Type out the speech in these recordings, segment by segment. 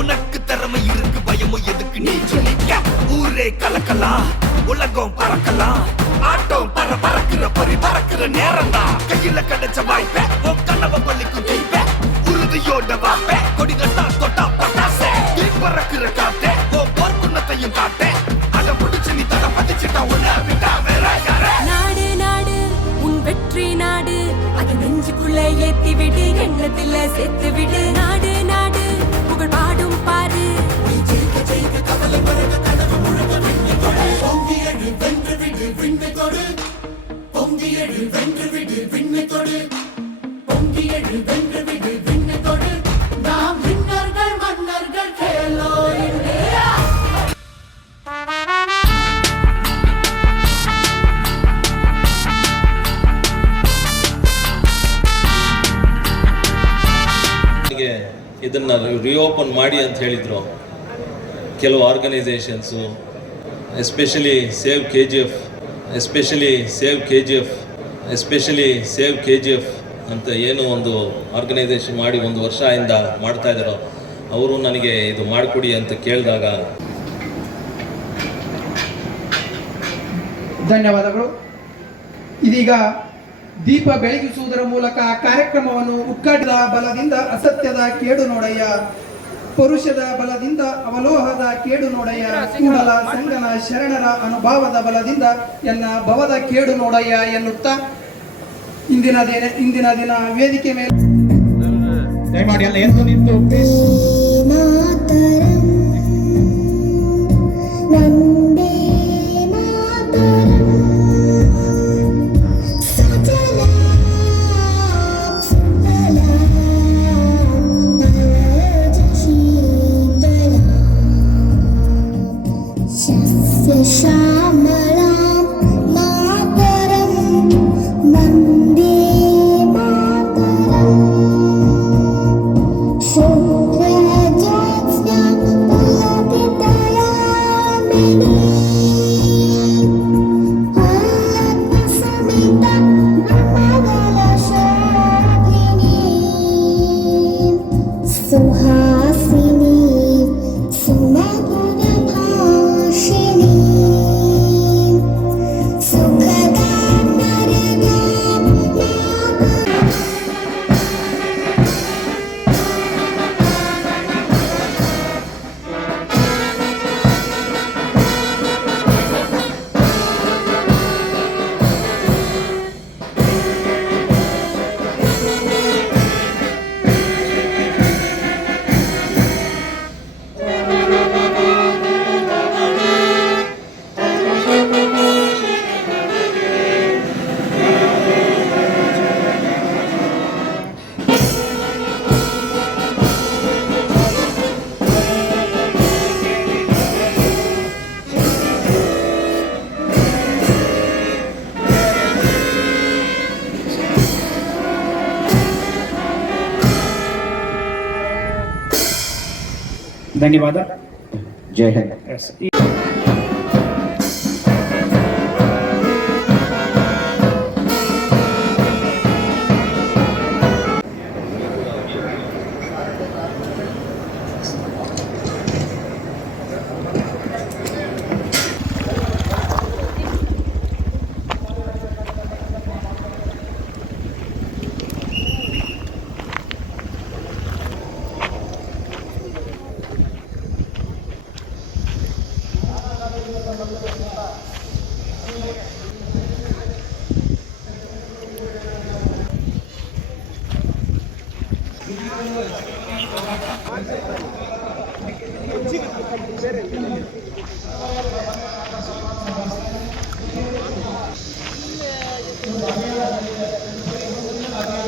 உனக்கு திறமை இருக்கு, பயமும் எதுக்கு நீ சொல்லிக்க. ஊரே கலக்கலாம், உலகம் பறக்கலாம், ஆட்டம் பறக்கிற பறக்கிற நேரம் தான். கையில கிடைச்ச வாய்ப்ப உன் கனவை பள்ளிக்கும் தீப்ப, உறுதியோட வாப்ப கொடி நட்டா தொட்டா பட்டாச. நீ பறக்கிற காத்தே உன் போர்க்குணத்தையும் காட்டே, அதை முடிச்சு நீ தட பதிச்சுட்டா உன்னை விட்டா வேற யார. நாடு நாடு உன் வெற்றி நாடு, அதை நெஞ்சுக்குள்ள ஏத்தி விடு, எண்ணத்துல சேர்த்து விடு. நாடு நாடு புகழ் பாடும் பாரு, கவலை மறக்க கனவு முழுக்க விண்ணை கொடு. பொங்கி எழு வென்று விடு விண்ணை கொடு, பொங்கி எழு வென்று விடு விண்ணை கொடு, பொங்கி எழு வென்று விடு விண்ணை கொடு. நாம் விண்ணர்கள் மன்னர்கள், கேலோ இந்தியா. ಇದನ್ನು ರಿಓಪನ್ ಮಾಡಿ ಅಂತ ಹೇಳಿದರು ಕೆಲವು organisations, especially save K G F ಅಂತ ಏನು ಒಂದು ಆರ್ಗನೈಸೇಷನ್ ಮಾಡಿ 1 ವರ್ಷದಿಂದ ಮಾಡ್ತಾ ಇದ್ದಾರೋ, ಅವರು ನನಗೆ ಇದು ಮಾಡಿಕೊಡಿ ಅಂತ ಕೇಳಿದಾಗ. ಧನ್ಯವಾದಗಳು. ಇದೀಗ ದೀಪ ಬೆಳಗಿಸುವುದರ ಮೂಲಕ ಕಾರ್ಯಕ್ರಮವನ್ನು ಉದ್ಘಾಟಿಸಿದ ಬಲದಿಂದ ಅಸತ್ಯದ ಕೇಡು ನೋಡಯ್ಯ, ಪುರುಷದ ಬಲದಿಂದ ಅವಲೋಹದ ಕೇಡು ನೋಡಯ್ಯ, ಕೂಡಲ ಸಂಗನ ಶರಣರ ಅನುಭವದ ಬಲದಿಂದ ಎನ್ನ ಭವದ ಕೇಡು ನೋಡಯ್ಯ ಎನ್ನುತ್ತಾ ಇಂದಿನ ದಿನ ವೇದಿಕೆ ಮೇಲೆ ದಯಮಾಡಿ ಎಲ್ಲ ಎದ್ದು ನಿಂತು ಧನ್ಯವಾದ. ಜೈ ಹಿಂದ್.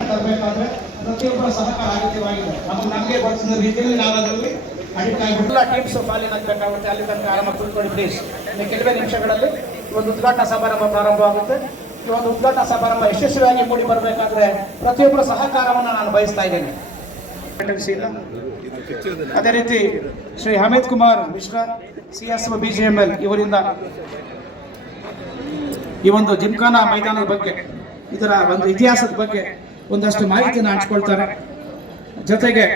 ತರಬೇಕಾದ್ರೆ ಪ್ರತಿಯೊಬ್ಬರ ಸಹಕಾರ ಅಗತ್ಯವಾಗಿದೆ. ನಮಗೆ ಗೊತ್ತಿದ್ದ ರೀತಿಯಲ್ಲಿ ನಾವು ಅದರಲ್ಲಿ ಅಡಿಕ್ಟ್ ಆಗಿಬಿಟ್ಟು ಟೀಮ್ಸ್ ಪಾಲಿನಾಗಬೇಕಾಗುತ್ತೆ. ಅಲ್ಲಿ ತನಕ ಆರಾಮ ಕೂತ್ಕೊಳ್ಳಿ ಪ್ಲೀಸ್. ಇನ್ನು ಕೆಲವೇ ನಿಮಿಷಗಳಲ್ಲಿ ಈ ಒಂದು ಉದ್ಘಾಟನಾ ಸಮಾರಂಭ ಪ್ರಾರಂಭವಾಗುತ್ತೆ. ಈ ಒಂದು ಉದ್ಘಾಟನಾ ಸಮಾರಂಭ ಯಶಸ್ವಿಯಾಗಿ ಮೂಡಿ ಬರಬೇಕಾದ್ರೆ ಪ್ರತಿಯೊಬ್ಬರ ಸಹಕಾರವನ್ನು ನಾನು ಬಯಸ್ತಾ ಇದ್ದೇನೆ. ಅದೇ ರೀತಿ ಶ್ರೀ ಹಮೀದ್ ಕುಮಾರ್ ಮಿಶ್ರಾ CSO BGML ಇವರಿಂದ ಈ ಒಂದು ಜಿಮ್ಖಾನಾ ಮೈದಾನದ ಬಗ್ಗೆ, ಇದರ ಒಂದು ಇತಿಹಾಸದ ಬಗ್ಗೆ ಒಂದಷ್ಟು ಮಾಹಿತಿಯನ್ನು ಹಂಚ್ಕೊಳ್ತಾರೆ. ಜೊತೆಗೆ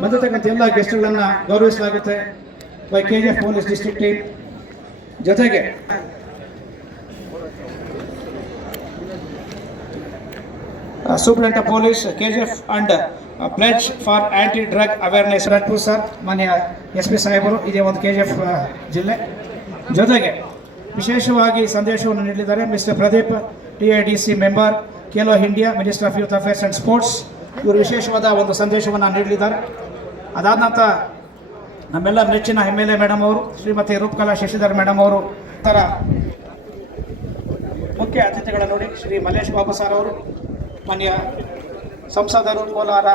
ಬಂದಿರತಕ್ಕಂಥ ಎಲ್ಲ ಗೆಸ್ಟ್ಗಳನ್ನು ಗೌರವಿಸಲಾಗುತ್ತೆ by KGF police district team. ಜೊತೆಗೆ superintendent of police KGF and pledge for anti drug awareness Rajpur sir, ಮಾನ್ಯ SP ಸಾಹೇಬರು, ಇದೇ ಒಂದು KGF ಜಿಲ್ಲೆ. ಜೊತೆಗೆ ವಿಶೇಷವಾಗಿ ಸಂದೇಶವನ್ನು ನೀಡಿದ್ದಾರೆ mister Pradeep TADC member, Khelo India, minister of youth affairs and sports. ಇವರು ವಿಶೇಷವಾದ ಒಂದು ಸಂದೇಶವನ್ನು ನೀಡಲಿದ್ದಾರೆ. ಅದಾದ ನಂತರ ನಮ್ಮೆಲ್ಲ ನೆಚ್ಚಿನ MLA ಮೇಡಮ್ ಅವರು ಶ್ರೀಮತಿ ರೂಪಕಲಾ ಶಶಿಧರ್ ಮೇಡಮ್ ಅವರು, ಥರ ಮುಖ್ಯ ಅತಿಥಿಗಳ ನೋಡಿ ಶ್ರೀ ಮಲ್ಲೇಶ್ ಬಾಬು ಸರ್ ಅವರು, ಮಾನ್ಯ ಸಂಸದರು ಕೋಲಾರ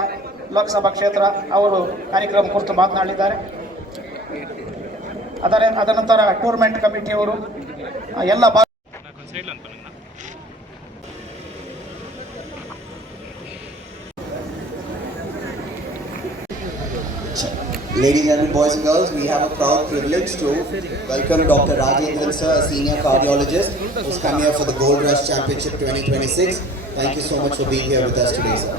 ಲೋಕಸಭಾ ಕ್ಷೇತ್ರ, ಅವರು ಕಾರ್ಯಕ್ರಮ ಕುರಿತು ಮಾತನಾಡಿದ್ದಾರೆ. ಅದರ ನಂತರ ಟೂರ್ನಮೆಂಟ್ ಕಮಿಟಿಯವರು ಎಲ್ಲ Ladies and boys and girls, we have a proud privilege to welcome Dr. Rajendran sir, a senior cardiologist who's come here for the Gold Rush Championship 2026. Thank you so much for being here with us today, sir.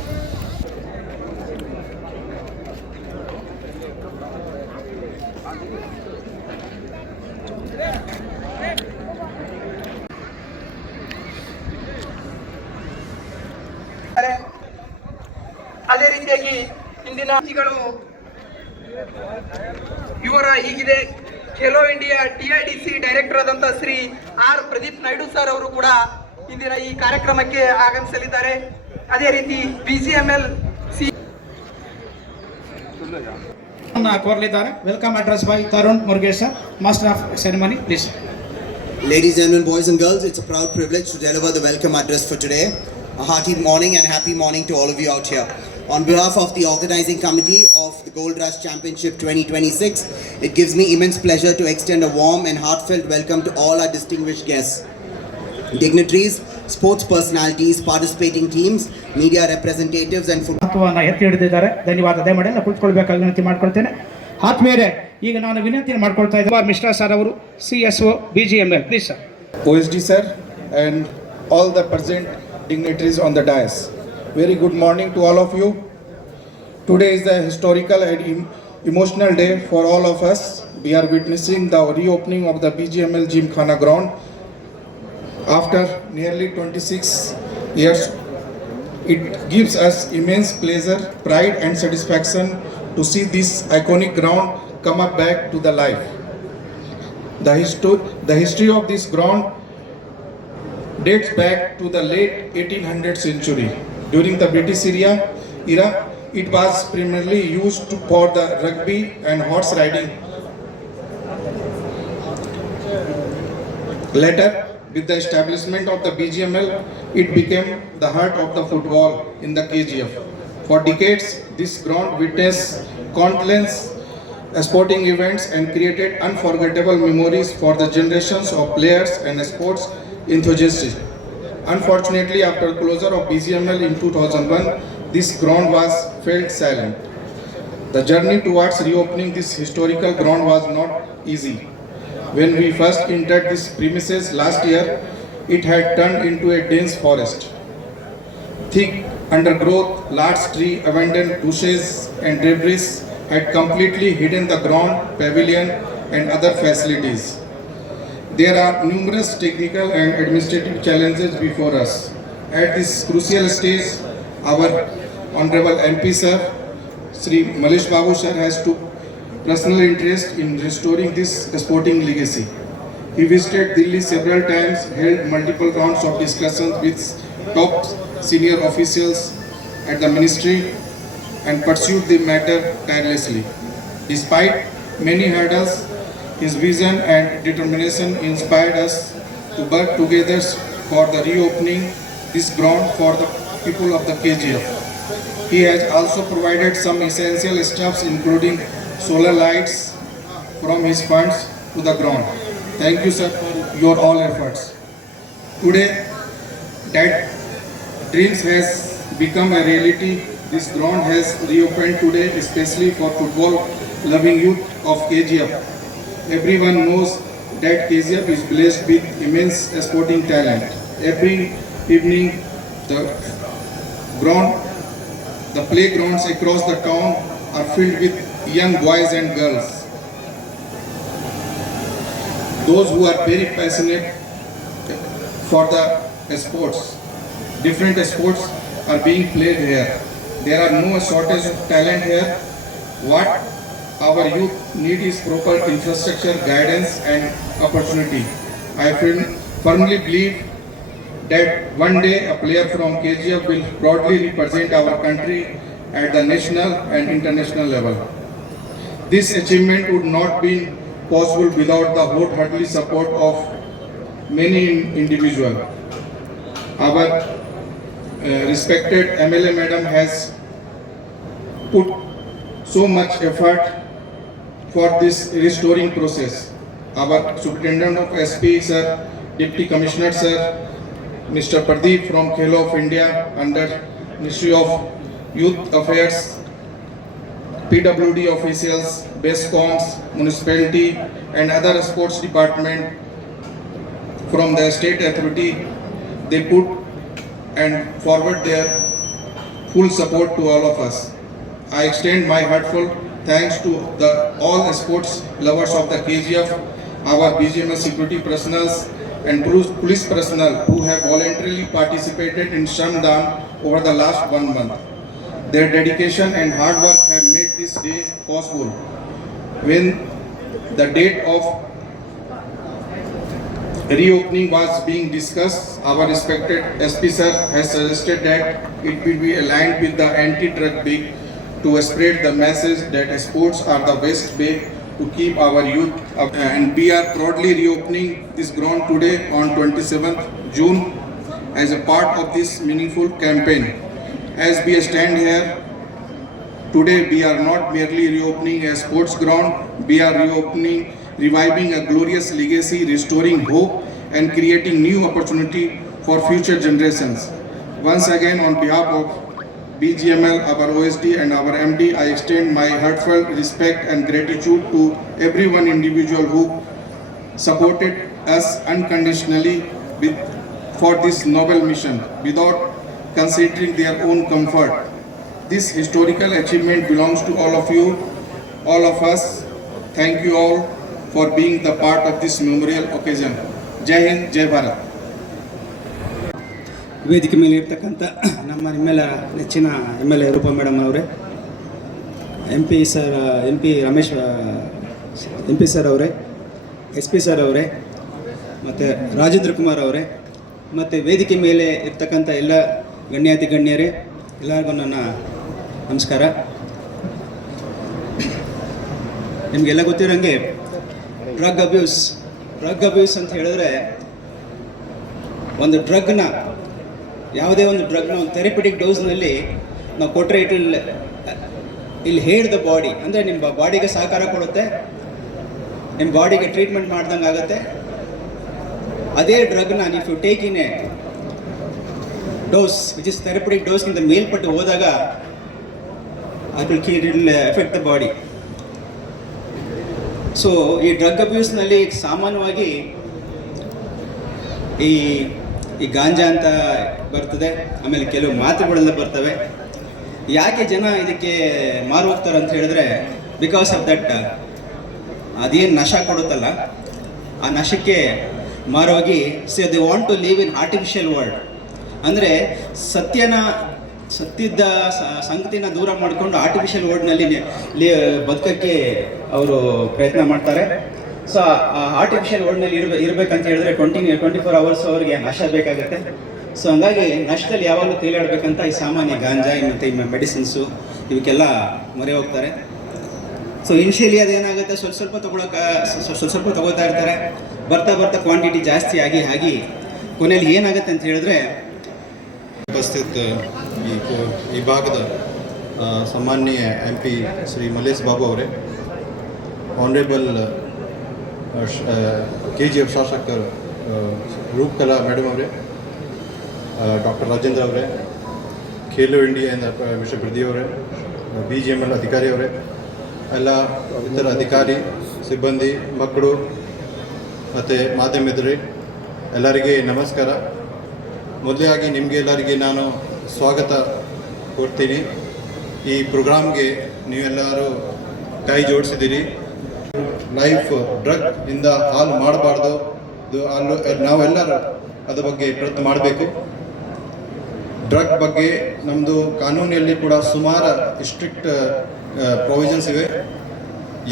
ಅದೇ ರೀತಿಯಾಗಿ ಇಂದಿನ ಅತಿಥಿಗಳು ಇವರ ಹೀಗಿದೆ Khelo India TIDC director ಆದಂತ Shri R Pradeep Naidu sir ಅವರು ಕೂಡ ಇಂದಿನ ಈ ಕಾರ್ಯಕ್ರಮಕ್ಕೆ ಆಗಮಿಸಲಿದ್ದಾರೆ. ಅದೇ ರೀತಿ BGML ಕೋರಲಿದ್ದಾರೆ. Welcome address by Tarun Murugesh sir, master of ceremony, please. Ladies and boys and girls, it's a proud privilege to deliver the welcome address for today. A hearty morning and happy morning to all of you out here. On behalf of the organizing committee of the Gold Rush Championship 2026, it gives me immense pleasure to extend a warm and heartfelt welcome to all our distinguished guests, dignitaries, sports personalities, participating teams, media representatives and ಮಹತ್ವವನ್ನು ಎತ್ತಿ ಹಿಡಿದಿದ್ದಾರೆ. ಧನ್ಯವಾದ. ದಯಮಾಡಿ ಎಲ್ಲ ಕುಳಿತುಕೊಳ್ಬೇಕಾಗಿ ವಿನಂತಿ ಮಾಡ್ಕೊಳ್ತೇನೆ. ಆತ್ಮೀಯರೇ, ಈಗ ನಾನು ವಿನಂತಿಯನ್ನು ಮಾಡ್ಕೊಳ್ತಾ ಇದ್ದೆ ಮಿಶ್ರಾ ಸರ್ ಅವರು, CSO BGML, please sir. OSD sir and all the present dignitaries on the dais. Very good morning to all of you. Today is the historical and emotional day for all of us. We are witnessing the reopening of the BGML Gymkhana ground after nearly 26 years. It gives us immense pleasure, pride and satisfaction to see this iconic ground come up back to the life. The history of this ground dates back to the late 1800th century. During the British era, it was primarily used for the rugby and horse riding. Later, with the establishment of the BGML, it became the heart of the football in the KGF. For decades, this ground witnessed countless sporting events and created unforgettable memories for the generations of players and sports enthusiasts. Unfortunately, after closure of BGML in 2001, this ground was felt silent. The journey towards reopening this historical ground was not easy. When we first entered these premises last year, it had turned into a dense forest. Thick undergrowth, large trees, abandoned bushes and debris had completely hidden the ground, pavilion and other facilities. There are numerous technical and administrative challenges before us. At this crucial stage, our Honorable MP Sir, Sri Malish Babu Sir has took personal interest in restoring this sporting legacy. He visited Delhi several times, held multiple rounds of discussions with top senior officials at the ministry, and pursued the matter tirelessly. Despite many hurdles, his vision and determination inspired us to work together for the reopening this ground for the people of the KGF. He has also provided some essential stuffs including solar lights from his funds to the ground. Thank you, sir, for your all efforts. Today, that dreams has become a reality. This ground has reopened today, especially for football-loving youth of KGF. Everyone knows that KGF is blessed with immense sporting talent. Every evening, the playgrounds across the town are filled with young boys and girls. Those who are very passionate for the sports. Different sports are being played here. There are no shortage of talent here. What our youth need is proper infrastructure, guidance and opportunity. I firmly believe that one day a player from KGF will proudly represent our country at the national and international level. This achievement would not be possible without the wholehearted support of many individuals. Our respected MLA madam has put so much effort for this restoring process. Our Superintendent of SP sir, Deputy Commissioner sir, Mr. Pradeep from Khelo of India under Ministry of Youth Affairs, PWD officials, BESCOMs, municipality and other sports department from the state authority, they put and forward their full support to all of us. I extend my heartfelt thanks to all the sports lovers of the KGF, our BGML security personnel and police personnel who have voluntarily participated in Shramdam over the last 1 month. Their dedication and hard work have made this day possible. When the date of reopening was being discussed, our respected SP sir has suggested that it will be aligned with the anti-drug bill to spread the message that sports are the best way to keep our youth up. And we are proudly reopening this ground today on 27th June as a part of this meaningful campaign. As we stand here today, we are not merely reopening a sports ground, we are reviving a glorious legacy, restoring hope and creating new opportunity for future generations. Once again, on behalf of BGML, our OSD and our MD, I extend my heartfelt respect and gratitude to everyone individual who supported us unconditionally for this noble mission without considering their own comfort. This historical achievement belongs to all of you, all of us. Thank you all for being the part of this memorial occasion. Jai Hind, Jai Bharat. ವೇದಿಕೆ ಮೇಲೆ ಇರ್ತಕ್ಕಂಥ ನಮ್ಮ ನಿಮ್ಮೆಲ್ಲ ನೆಚ್ಚಿನ MLA Roopa madam ಅವರೇ, MP sir ಅವರೇ, SP sir ಅವರೇ, ಮತ್ತು ರಾಜೇಂದ್ರ ಕುಮಾರ್ ಅವರೇ, ಮತ್ತು ವೇದಿಕೆ ಮೇಲೆ ಇರ್ತಕ್ಕಂಥ ಎಲ್ಲ ಗಣ್ಯಾತಿ ಗಣ್ಯರೇ, ಎಲ್ಲರಿಗೂ ನನ್ನ ನಮಸ್ಕಾರ. ನಿಮಗೆಲ್ಲ ಗೊತ್ತಿರೋಂಗೆ ಡ್ರಗ್ ಅಬ್ಯೂಸ್ ಅಂತ ಹೇಳಿದ್ರೆ, ಒಂದು ಡ್ರಗ್ನ, ಯಾವುದೇ ಒಂದು ಡ್ರಗ್ನ ಒಂದು ಥೆರಪಿಟಿಕ್ ಡೋಸ್ನಲ್ಲಿ ನಾವು ಕೊಟ್ಟರೆ ಇಲ್ಲಿ ಹೇಡ್ ದ ಬಾಡಿ, ಅಂದರೆ ನಿಮ್ಮ ಬಾಡಿಗೆ ಸಹಕಾರ ಕೊಡುತ್ತೆ, ನಿಮ್ಮ ಬಾಡಿಗೆ ಟ್ರೀಟ್ಮೆಂಟ್ ಮಾಡ್ದಂಗೆ ಆಗುತ್ತೆ. ಅದೇ ಡ್ರಗ್ನ if you take in a dose which is therapeutic ಡೋಸ್ಗಿಂತ ಮೇಲ್ಪಟ್ಟು ಹೋದಾಗ it will effect the body. So ಈ ಡ್ರಗ್ ಅಬ್ಯೂಸ್ನಲ್ಲಿ ಸಾಮಾನ್ಯವಾಗಿ ಈ ಗಾಂಜಾ ಅಂತ ಬರ್ತದೆ, ಆಮೇಲೆ ಕೆಲವು ಮಾತ್ರೆಗಳೆಲ್ಲ ಬರ್ತವೆ. ಯಾಕೆ ಜನ ಇದಕ್ಕೆ ಮಾರು ಹೋಗ್ತಾರೆ ಅಂತ ಹೇಳಿದ್ರೆ, ಬಿಕಾಸ್ ಆಫ್ ದಟ್ ಅದೇನು ನಶ ಕೊಡುತ್ತಲ್ಲ, ಆ ನಶಕ್ಕೆ ಮಾರೋಗಿ they want to live in artificial world. ಅಂದರೆ ಸತ್ಯದ ಸಂಗತಿನ ದೂರ ಮಾಡಿಕೊಂಡು ಆರ್ಟಿಫಿಷಿಯಲ್ ವರ್ಡ್ನಲ್ಲಿ ಬದುಕೋಕ್ಕೆ ಅವರು ಪ್ರಯತ್ನ ಮಾಡ್ತಾರೆ. ಸೊ ಆರ್ಟಿಫಿಷಿಯಲ್ ವರ್ಲ್ಡ್ನಲ್ಲಿ ಇರಬೇಕಂತ ಹೇಳಿದ್ರೆ 24 hours ಅವ್ರಿಗೆ ನಶ ಬೇಕಾಗುತ್ತೆ. ಸೊ ಹಂಗಾಗಿ ನಷ್ಟದಲ್ಲಿ ಯಾವಾಗಲೂ ತೇಲಾಡಬೇಕಂತ ಈ ಸಾಮಾನ್ಯ ಗಾಂಜಾ ಮತ್ತು ಈ ಮೆಡಿಸಿನ್ಸು ಇವಕ್ಕೆಲ್ಲ ಮೊರೆ ಹೋಗ್ತಾರೆ. ಸೊ ಇನಿಷಿಯಲಿ ಅದೇನಾಗುತ್ತೆ ಸ್ವಲ್ಪ ತಗೋತಾ ಇರ್ತಾರೆ. ಬರ್ತಾ ಕ್ವಾಂಟಿಟಿ ಜಾಸ್ತಿ ಆಗಿ ಕೊನೆಯಲ್ಲಿ ಏನಾಗುತ್ತೆ ಅಂತ ಹೇಳಿದ್ರೆ ಉಪಸ್ಥಿತ ಈ ಭಾಗದ ಸನ್ಮಾನ್ಯ MP ಶ್ರೀ ಮಲ್ಲೇಶ್ ಬಾಬು ಅವರೇ, ಆನರೇಬಲ್ KGF ಶಾಸಕರು ರೂಪಕಲಾ ಮೇಡಮ್ ಅವರೇ, ಡಾಕ್ಟರ್ ರಾಜೇಂದ್ರ ಅವರೇ, ಖೇಲೋ ಇಂಡಿಯಾದಿಂದ ಮಿಸ್ಟರ್ ಪ್ರದೀಪ್ ಅವರೇ, BGML ಅಧಿಕಾರಿ ಅವರೇ, ಎಲ್ಲ ಇತರ ಅಧಿಕಾರಿ ಸಿಬ್ಬಂದಿ, ಮಕ್ಕಳು ಮತ್ತು ಮಾಧ್ಯಮದವರೇ ಎಲ್ಲರಿಗೆ ನಮಸ್ಕಾರ. ಮೊದಲಾಗಿ ನಿಮಗೆ ಎಲ್ಲರಿಗೆ ನಾನು ಸ್ವಾಗತ ಕೊಡ್ತೀನಿ. ಈ ಪ್ರೋಗ್ರಾಮ್ಗೆ ನೀವೆಲ್ಲರೂ ಕೈ ಜೋಡಿಸಿದ್ದೀರಿ. ಲೈಫ್ ಡ್ರಗ್ ಇಂದ ಹಾಲು ಮಾಡಬಾರ್ದು, ನಾವೆಲ್ಲರೂ ಅದ್ರ ಬಗ್ಗೆ ಪ್ರಯತ್ನ ಮಾಡಬೇಕು. ಡ್ರಗ್ ಬಗ್ಗೆ ನಮ್ಮದು ಕಾನೂನಿನಲ್ಲಿ ಕೂಡ ಸುಮಾರು ಸ್ಟ್ರಿಕ್ಟ್ ಪ್ರೊವಿಷನ್ಸ್ ಇವೆ.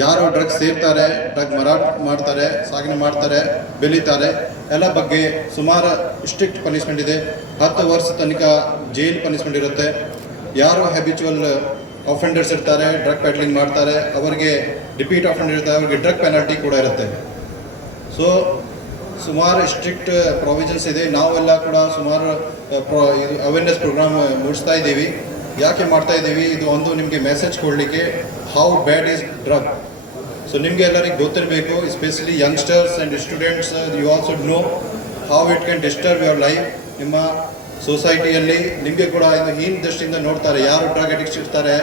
ಯಾರು ಡ್ರಗ್ಸ್ ಸೇರ್ತಾರೆ, ಡ್ರಗ್ ಮಾರಾಟ ಮಾಡ್ತಾರೆ, ಸಾಗಣೆ ಮಾಡ್ತಾರೆ, ಬೆಳೀತಾರೆ, ಎಲ್ಲ ಬಗ್ಗೆ ಸುಮಾರು ಸ್ಟ್ರಿಕ್ಟ್ ಪನಿಷ್ಮೆಂಟ್ ಇದೆ. 10 ವರ್ಷ ತನಕ ಜೈಲ್ ಪನಿಷ್ಮೆಂಟ್ ಇರುತ್ತೆ. ಯಾರು ಹ್ಯಾಬಿಚುವಲ್ ಅಫೆಂಡರ್ಸ್ ಇರ್ತಾರೆ, ಡ್ರಗ್ ಪೆಡ್ಲಿಂಗ್ ಮಾಡ್ತಾರೆ, ಅವರಿಗೆ ರಿಪೀಟ್ ಅಫೆಂಡರ್ ಇರ್ತಾರೆ, ಅವರಿಗೆ ಡ್ರಗ್ ಪೆನಾಲ್ಟಿ ಕೂಡ ಇರುತ್ತೆ. ಸೊ ಸುಮಾರು ಸ್ಟ್ರಿಕ್ಟ್ ಪ್ರೊವಿಷನ್ಸ್ ಇದೆ. ನಾವೆಲ್ಲ ಕೂಡ ಸುಮಾರು ಇದು ಅವೇರ್ನೆಸ್ ಪ್ರೋಗ್ರಾಮ್ ಮೂಡಿಸ್ತಾ ಇದ್ದೀವಿ. ಯಾಕೆ ಮಾಡ್ತಾ ಇದ್ದೀವಿ? ಇದು ಒಂದು ನಿಮಗೆ ಮೆಸೇಜ್ ಕೊಡಲಿಕ್ಕೆ, how bad is drug. So ನಿಮಗೆ ಎಲ್ಲರಿಗೆ ಗೊತ್ತಿರಬೇಕು, especially youngsters and students, you also know how it can disturb your life. ನಿಮ್ಮ ಸೊಸೈಟಿಯಲ್ಲಿ ನಿಮಗೆ ಕೂಡ ಇದು ಹೀನ ದೃಷ್ಟಿಯಿಂದ ನೋಡ್ತಾರೆ. ಯಾರು ಡ್ರಗ್ ಅಡಿಕ್ಟ್ ಇರ್ತಾರೆ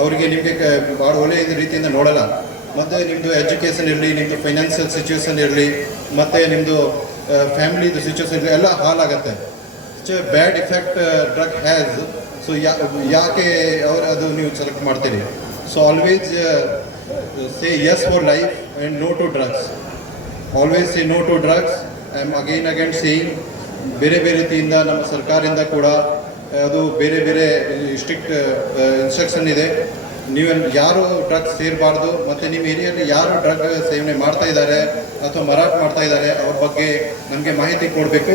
ಅವರಿಗೆ ನಿಮಗೆ ಭಾಳ ಒಳ್ಳೆಯ ರೀತಿಯಿಂದ ನೋಡಲ್ಲ. ಮತ್ತು ನಿಮ್ಮದು ಎಜುಕೇಷನ್ ಇರಲಿ, ನಿಮ್ಮದು ಫೈನಾನ್ಷಿಯಲ್ ಸಿಚುವೇಶನ್ ಇರಲಿ, ಮತ್ತು ನಿಮ್ಮದು ಫ್ಯಾಮಿಲಿದು ಸಿಚುವೇಶನ್ ಇರಲಿ, ಎಲ್ಲ ಹಾಳಾಗತ್ತೆ. Bad effect drug has. So ಯಾಕೆ ಅದು ನೀವು ಸೆಲೆಕ್ಟ್ ಮಾಡ್ತೀರಿ? So always say yes for life and no to drugs. Always say no to drugs. I am again saying, ಬೇರೆ ರೀತಿಯಿಂದ ನಮ್ಮ ಸರ್ಕಾರದಿಂದ ಕೂಡ ಅದು ಬೇರೆ ಸ್ಟ್ರಿಕ್ಟ್ ಇನ್ಸ್ಟ್ರಕ್ಷನ್ ಇದೆ. ನೀವೆಲ್ಲ ಯಾರು ಡ್ರಗ್ಸ್ ಸೇರಬಾರ್ದು, ಮತ್ತು ನಿಮ್ಮ ಏರಿಯಲ್ಲಿ ಯಾರು ಡ್ರಗ್ ಸೇವನೆ ಮಾಡ್ತಾ ಇದ್ದಾರೆ ಅಥವಾ ಮಾರಾಟ ಮಾಡ್ತಾ ಇದ್ದಾರೆ ಅವ್ರ ಬಗ್ಗೆ ನಮಗೆ ಮಾಹಿತಿ ಕೊಡಬೇಕು.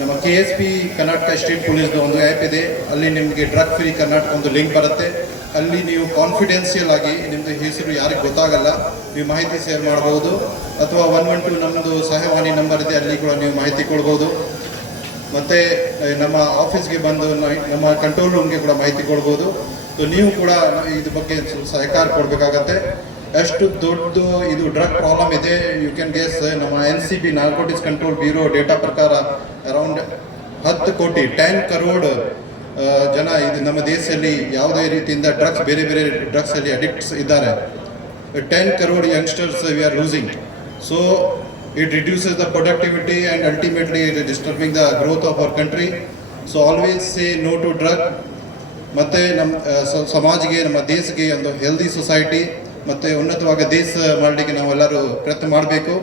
ನಮ್ಮ KSP ಕರ್ನಾಟಕ ಸ್ಟೇಟ್ ಪೊಲೀಸ್ದು ಒಂದು ಆ್ಯಪ್ ಇದೆ. ಅಲ್ಲಿ ನಿಮಗೆ ಡ್ರಗ್ ಫ್ರೀ ಕರ್ನಾಟಕ ಒಂದು ಲಿಂಕ್ ಬರುತ್ತೆ. ಅಲ್ಲಿ ನೀವು ಕಾನ್ಫಿಡೆನ್ಷಿಯಲ್ ಆಗಿ ನಿಮ್ಮದು ಹೆಸರು ಯಾರಿಗೆ ಗೊತ್ತಾಗಲ್ಲ, ನೀವು ಮಾಹಿತಿ ಶೇರ್ ಮಾಡ್ಬೋದು. ಅಥವಾ 112 ನಮ್ಮದು ಸಹಾಯವಾಣಿ ನಂಬರ್ ಇದೆ, ಅಲ್ಲಿ ಕೂಡ ನೀವು ಮಾಹಿತಿ ಕೊಡ್ಬೋದು. ಮತ್ತು ನಮ್ಮ ಆಫೀಸ್ಗೆ ಬಂದು ನಮ್ಮ ಕಂಟ್ರೋಲ್ ರೂಮ್ಗೆ ಕೂಡ ಮಾಹಿತಿ ಕೊಡ್ಬೋದು. ಸೊ ನೀವು ಕೂಡ ಇದ್ರ ಬಗ್ಗೆ ಸಹಕಾರ ಕೊಡಬೇಕಾಗತ್ತೆ. ಎಷ್ಟು ದೊಡ್ಡದು ಇದು ಡ್ರಗ್ ಪ್ರಾಬ್ಲಮ್ ಇದೆ, ಯು ಕ್ಯಾನ್ ಗೆಸ್. ನಮ್ಮ NCB narcotics control bureau data ಪ್ರಕಾರ ಅರೌಂಡ್ 10 ಕೋಟಿ 10 ಕರೋಡ್ ಜನ ಇದು ನಮ್ಮ ದೇಶದಲ್ಲಿ ಯಾವುದೇ ರೀತಿಯಿಂದ ಡ್ರಗ್ಸ್ ಬೇರೆ ಡ್ರಗ್ಸಲ್ಲಿ ಅಡಿಕ್ಟ್ಸ್ ಇದ್ದಾರೆ. 10 crore youngsters we are losing. So it reduces the productivity and ultimately it is disturbing the growth of our country. So always say no to drug. ಮತ್ತು ನಮ್ಮ ಸಮಾಜಕ್ಕೆ, ನಮ್ಮ ದೇಶಕ್ಕೆ ಒಂದು ಹೆಲ್ದಿ ಸೊಸೈಟಿ ಮತ್ತು ಉನ್ನತವಾಗಿ ದೇಶ ಮಾಡಲಿಕ್ಕೆ ನಾವೆಲ್ಲರೂ ಪ್ರಯತ್ನ ಮಾಡಬೇಕು.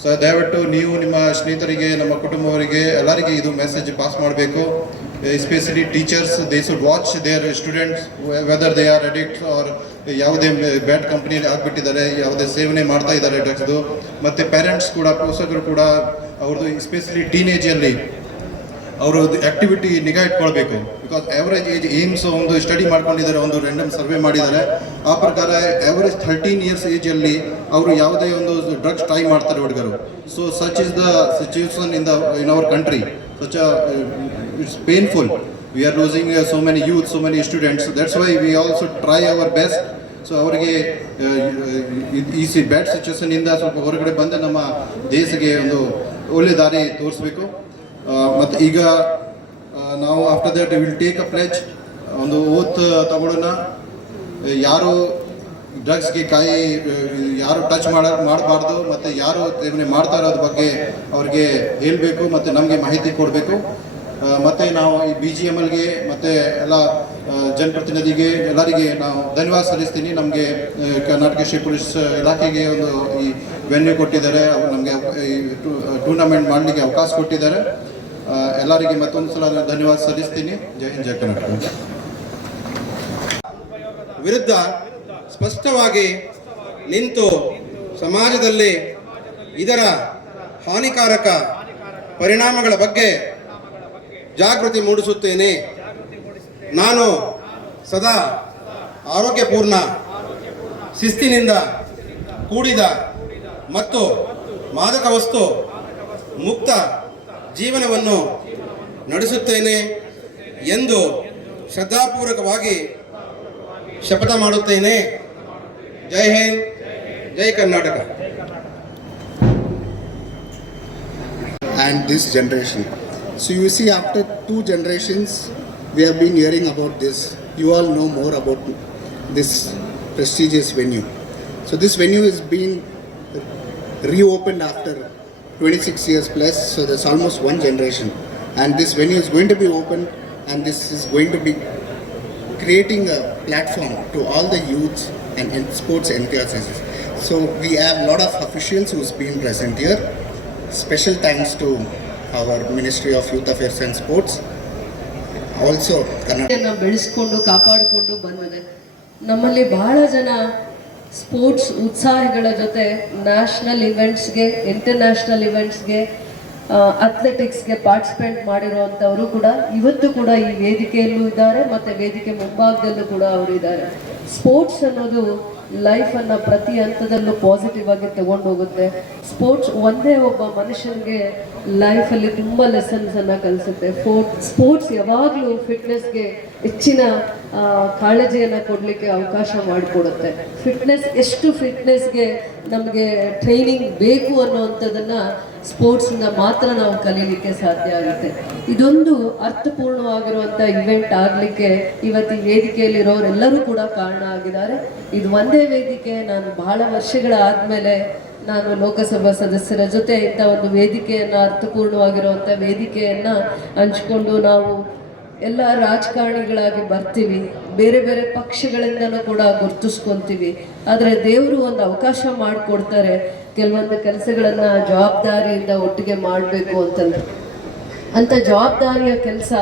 ಸೊ ದಯವಿಟ್ಟು ನೀವು ನಿಮ್ಮ ಸ್ನೇಹಿತರಿಗೆ, ನಮ್ಮ ಕುಟುಂಬವರಿಗೆ ಎಲ್ಲರಿಗೆ ಇದು ಮೆಸೇಜ್ ಪಾಸ್ ಮಾಡಬೇಕು. Especially teachers, they should watch their students whether they are addict or ಯಾವುದೇ ಬ್ಯಾಡ್ ಕಂಪ್ನಿಯಲ್ಲಿ ಆಗಿಬಿಟ್ಟಿದ್ದಾರೆ, ಯಾವುದೇ ಸೇವನೆ ಮಾಡ್ತಾ ಇದ್ದಾರೆ ಡ್ರಗ್ಸ್ದು. ಮತ್ತು ಪೇರೆಂಟ್ಸ್ ಕೂಡ, ಪೋಷಕರು ಕೂಡ ಅವ್ರದ್ದು ಎಸ್ಪೆಷಲಿ ಟೀನೇಜಲ್ಲಿ ಅವರು ಆ್ಯಕ್ಟಿವಿಟಿ ನಿಗಾ ಇಟ್ಕೊಳ್ಬೇಕು. ಬಿಕಾಸ್ ಆ್ಯಾವ್ರೇಜ್ ಏಜ್ ಏಮ್ಸ್ ಒಂದು ಸ್ಟಡಿ ಮಾಡ್ಕೊಂಡಿದ್ದಾರೆ, ಒಂದು ರ್ಯಾಂಡಮ್ ಸರ್ವೆ ಮಾಡಿದ್ದಾರೆ. ಆ ಪ್ರಕಾರ ಆ್ಯಾವ್ರೇಜ್ 13 years ಏಜಲ್ಲಿ ಅವರು ಯಾವುದೇ ಒಂದು ಡ್ರಗ್ಸ್ ಟ್ರೈ ಮಾಡ್ತಾರೆ ಹುಡುಗರು. So such is the situation in our country. Such it's painful. We are losing so many youth, so many students. That's why we also try our best. So ಅವರಿಗೆ ಈ ಬ್ಯಾಡ್ ಸಿಚುವೇಶನಿಂದ ಸ್ವಲ್ಪ ಹೊರಗಡೆ ಬಂದು ನಮ್ಮ ದೇಶಕ್ಕೆ ಒಂದು ಒಳ್ಳೆ ದಾರಿ ತೋರಿಸ್ಬೇಕು. ಮತ್ತು ಈಗ ನಾವು after that will take a pledge, ಒಂದು ಓತ್ ತಗೊಳ್ಳೋಣ. ಯಾರು ಡ್ರಗ್ಸ್ಗೆ ಯಾರು ಟಚ್ ಮಾಡಬಾರ್ದು, ಮತ್ತು ಯಾರು ಸೇವನೆ ಮಾಡ್ತಾ ಇರೋದ್ರ ಬಗ್ಗೆ ಅವ್ರಿಗೆ ಹೇಳಬೇಕು ಮತ್ತು ನಮಗೆ ಮಾಹಿತಿ ಕೊಡಬೇಕು. ಮತ್ತು ನಾವು ಈ BGMLಗೆ ಮತ್ತು ಎಲ್ಲ ಜನಪ್ರತಿನಿಧಿಗೆ ಎಲ್ಲರಿಗೆ ನಾವು ಧನ್ಯವಾದ ಸಲ್ಲಿಸ್ತೀನಿ. ನಮಗೆ ಕರ್ನಾಟಕ ಸ್ಟೇಟ್ ಪೊಲೀಸ್ ಇಲಾಖೆಗೆ ಒಂದು ಈ ವೆನ್ಯೂ ಕೊಟ್ಟಿದ್ದಾರೆ, ಅವರು ನಮಗೆ ಈ ಟೂರ್ನಮೆಂಟ್ ಮಾಡಲಿಕ್ಕೆ ಅವಕಾಶ ಕೊಟ್ಟಿದ್ದಾರೆ. ಎಲ್ಲರಿಗೆ ಮತ್ತೊಂದು ಸಲ ಧನ್ಯವಾದ ಸಲ್ಲಿಸ್ತೀನಿ. ಜೈ ಹಿಂದ್, ಜೈ ಕರ್ನಾಟಕ. ವಿರುದ್ಧ ಸ್ಪಷ್ಟವಾಗಿ ನಿಂತು ಸಮಾಜದಲ್ಲಿ ಇದರ ಹಾನಿಕಾರಕ ಪರಿಣಾಮಗಳ ಬಗ್ಗೆ ಜಾಗೃತಿ ಮೂಡಿಸುತ್ತೇನೆ. ನಾನು ಸದಾ ಆರೋಗ್ಯಪೂರ್ಣ, ಶಿಸ್ತಿನಿಂದ ಕೂಡಿದ ಮತ್ತು ಮಾದಕ ವಸ್ತು ಮುಕ್ತ ಜೀವನವನ್ನು ನಡೆಸುತ್ತೇನೆ ಎಂದು ಶ್ರದ್ಧಾಪೂರ್ವಕವಾಗಿ ಶಪಥ ಮಾಡುತ್ತೇನೆ. ಜೈ ಹಿಂದ್, ಜೈ Karnataka. And this generation. So you see, after 2 generations, we have been hearing about this. You all know more about this prestigious venue. So this venue is being reopened after 26 years plus. So there's almost 1 generation. And this venue is going to be opened, and this is going to be creating a platform to all the youth and sports enthusiasts. So we have a lot of officials who's been present here. Special thanks to our Ministry of Youth Affairs and Sports. Also, ಬೆಳೆಸ್ಕೊಂಡು ಕಾಪಾಡಿಕೊಂಡು ಬಂದಿದೆ. ನಮ್ಮಲ್ಲಿ ಬಹಳ ಜನ sports ಉತ್ಸಾಹಿಗಳ ಜೊತೆ national ಇವೆಂಟ್ಸ್ಗೆ, international ಇವೆಂಟ್ಸ್ಗೆ, ಅಥ್ಲೆಟಿಕ್ಸ್ಗೆ participate ಮಾಡಿರುವಂಥವರು ಕೂಡ ಇವತ್ತು ಕೂಡ ಈ ವೇದಿಕೆಯಲ್ಲೂ ಇದ್ದಾರೆ, ಮತ್ತು ವೇದಿಕೆ ಮುಂಭಾಗದಲ್ಲೂ ಕೂಡ ಅವರು ಇದ್ದಾರೆ. ಸ್ಪೋರ್ಟ್ಸ್ ಅನ್ನೋದು ಲೈಫನ್ನು ಪ್ರತಿ ಹಂತದಲ್ಲೂ ಪಾಸಿಟಿವ್ ಆಗಿ ತಗೊಂಡು ಹೋಗುತ್ತೆ. ಸ್ಪೋರ್ಟ್ಸ್ ಒಂದೇ ಒಬ್ಬ ಮನುಷ್ಯನಿಗೆ ಲೈಫಲ್ಲಿ ತುಂಬ ಲೆಸನ್ಸನ್ನು ಕಲಿಸುತ್ತೆ. ಸ್ಪೋರ್ಟ್ಸ್ ಯಾವಾಗಲೂ ಫಿಟ್ನೆಸ್ಗೆ ಹೆಚ್ಚಿನ ಕಾಳಜಿಯನ್ನು ಕೊಡಲಿಕ್ಕೆ ಅವಕಾಶ ಮಾಡಿಕೊಡುತ್ತೆ. ಎಷ್ಟು ಫಿಟ್ನೆಸ್ಗೆ ನಮಗೆ ಟ್ರೈನಿಂಗ್ ಬೇಕು ಅನ್ನುವಂಥದ್ದನ್ನು ಸ್ಪೋರ್ಟ್ಸಿಂದ ಮಾತ್ರ ನಾವು ಕಲೀಲಿಕ್ಕೆ ಸಾಧ್ಯ ಆಗುತ್ತೆ. ಇದೊಂದು ಅರ್ಥಪೂರ್ಣವಾಗಿರುವಂಥ ಇವೆಂಟ್ ಆಗಲಿಕ್ಕೆ ಇವತ್ತು ಈ ವೇದಿಕೆಯಲ್ಲಿರೋರೆಲ್ಲರೂ ಕೂಡ ಕಾರಣ ಆಗಿದ್ದಾರೆ. ಇದು ಒಂದೇ ವೇದಿಕೆ. ನಾನು ಬಹಳ ವರ್ಷಗಳ ಆದಮೇಲೆ ನಾನು ಲೋಕಸಭಾ ಸದಸ್ಯರ ಜೊತೆ ಇಂಥ ಒಂದು ವೇದಿಕೆಯನ್ನು, ಅರ್ಥಪೂರ್ಣವಾಗಿರುವಂಥ ವೇದಿಕೆಯನ್ನು ಹಂಚ್ಕೊಂಡು ನಾವು ಎಲ್ಲ ರಾಜಕಾರಣಿಗಳಾಗಿ ಬರ್ತೀವಿ, ಬೇರೆ ಬೇರೆ ಪಕ್ಷಗಳಿಂದನೂ ಕೂಡ ಗುರ್ತಿಸ್ಕೊತೀವಿ. ಆದರೆ ದೇವರು ಒಂದು ಅವಕಾಶ ಮಾಡಿಕೊಡ್ತಾರೆ ಕೆಲವೊಂದು ಕೆಲಸಗಳನ್ನು ಜವಾಬ್ದಾರಿಯಿಂದ ಒಟ್ಟಿಗೆ ಮಾಡಬೇಕು ಅಂತಂದ್ರೆ. ಅಂಥ ಜವಾಬ್ದಾರಿಯ ಕೆಲಸ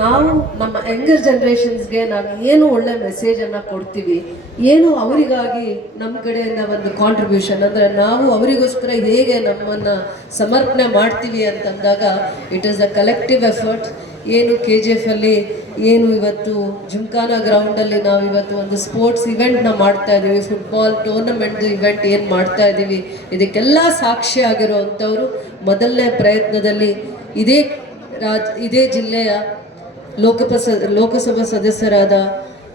ನಾವು ನಮ್ಮ ಯಂಗರ್ ಜನ್ರೇಷನ್ಸ್ಗೆ ನಾವು ಏನು ಒಳ್ಳೆ ಮೆಸೇಜನ್ನು ಕೊಡ್ತೀವಿ, ಏನು ಅವರಿಗಾಗಿ ನಮ್ಮ ಕಡೆಯಿಂದ ಒಂದು ಕಾಂಟ್ರಿಬ್ಯೂಷನ್, ಅಂದರೆ ನಾವು ಅವರಿಗೋಸ್ಕರ ಹೇಗೆ ನಮ್ಮನ್ನು ಸಮರ್ಪಣೆ ಮಾಡ್ತೀವಿ ಅಂತಂದಾಗ it is a collective effort. ಏನು KGF ಅಲ್ಲಿ ಏನು ಇವತ್ತು ಜಿಮ್ಖಾನಾ ಗ್ರೌಂಡಲ್ಲಿ ನಾವು ಇವತ್ತು ಒಂದು ಸ್ಪೋರ್ಟ್ಸ್ ಇವೆಂಟ್ನ ಮಾಡ್ತಾ ಇದ್ದೀವಿ, ಫುಟ್ಬಾಲ್ ಟೂರ್ನಮೆಂಟ್ದು ಇವೆಂಟ್ ಏನು ಮಾಡ್ತಾ ಇದ್ದೀವಿ, ಇದಕ್ಕೆಲ್ಲ ಸಾಕ್ಷಿ ಆಗಿರುವಂಥವ್ರು ಮೊದಲನೇ ಪ್ರಯತ್ನದಲ್ಲಿ ಇದೇ ಜಿಲ್ಲೆಯ ಲೋಕಸಭಾ ಸದಸ್ಯರಾದ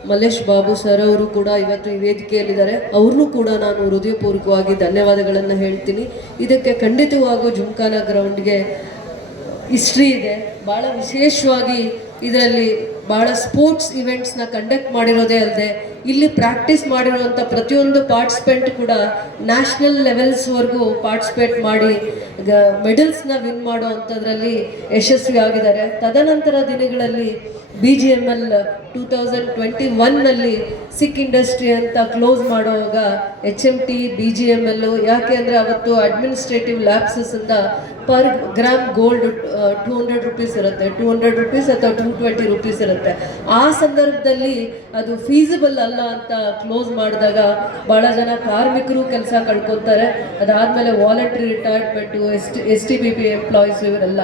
ಮಲ್ಲೇಶ್ ಬಾಬು ಸರ್ ಅವರು ಕೂಡ ಇವತ್ತು ಈ ವೇದಿಕೆಯಲ್ಲಿದ್ದಾರೆ. ಅವ್ರನ್ನೂ ಕೂಡ ನಾನು ಹೃದಯಪೂರ್ವಕವಾಗಿ ಧನ್ಯವಾದಗಳನ್ನು ಹೇಳ್ತೀನಿ. ಇದಕ್ಕೆ ಖಂಡಿತವಾಗೂ ಜಿಮ್ಖಾನಾ ಗ್ರೌಂಡ್ಗೆ ಹಿಸ್ಟ್ರಿ ಇದೆ. ಭಾಳ ವಿಶೇಷವಾಗಿ ಇದರಲ್ಲಿ ಭಾಳ ಸ್ಪೋರ್ಟ್ಸ್ ಇವೆಂಟ್ಸ್ನ ಕಂಡಕ್ಟ್ ಮಾಡಿರೋದೇ ಅಲ್ಲದೆ ಇಲ್ಲಿ ಪ್ರಾಕ್ಟೀಸ್ ಮಾಡಿರುವಂಥ ಪ್ರತಿಯೊಂದು ಪಾರ್ಟಿಸಿಪೆಂಟ್ ಕೂಡ ನ್ಯಾಷನಲ್ ಲೆವೆಲ್ಸ್ವರೆಗೂ ಪಾರ್ಟಿಸಿಪೇಟ್ ಮಾಡಿ ಮೆಡಲ್ಸ್ನ ವಿನ್ ಮಾಡೋ ಅಂಥದ್ರಲ್ಲಿ ಯಶಸ್ವಿ ಆಗಿದ್ದಾರೆ. ತದನಂತರ ದಿನಗಳಲ್ಲಿ BGML 2021ನಲ್ಲಿ ಸಿಕ್ ಇಂಡಸ್ಟ್ರಿ ಅಂತ ಕ್ಲೋಸ್ ಮಾಡುವಾಗ HMT BGML, ಯಾಕೆ ಅಂದರೆ ಅವತ್ತು ಅಡ್ಮಿನಿಸ್ಟ್ರೇಟಿವ್ ಲ್ಯಾಪ್ಸಸ್ ಅಂತ ಪರ್ ಗ್ರಾಮ್ ಗೋಲ್ಡ್ 200 ರೂಪೀಸ್ ಇರುತ್ತೆ, 200 ರೂಪೀಸ್ ಅಥವಾ 220 ರೂಪೀಸ್ ಇರುತ್ತೆ. ಆ ಸಂದರ್ಭದಲ್ಲಿ ಅದು ಫೀಸಿಬಲ್ ಅಲ್ಲ ಅಂತ ಕ್ಲೋಸ್ ಮಾಡಿದಾಗ ಭಾಳ ಜನ ಕಾರ್ಮಿಕರು ಕೆಲಸ ಕಳ್ಕೊತಾರೆ. ಅದಾದಮೇಲೆ ವಾಲಂಟ್ರಿ ರಿಟೈರ್ಮೆಂಟು, STBP ಎಂಪ್ಲಾಯೀಸು ಇವರೆಲ್ಲ.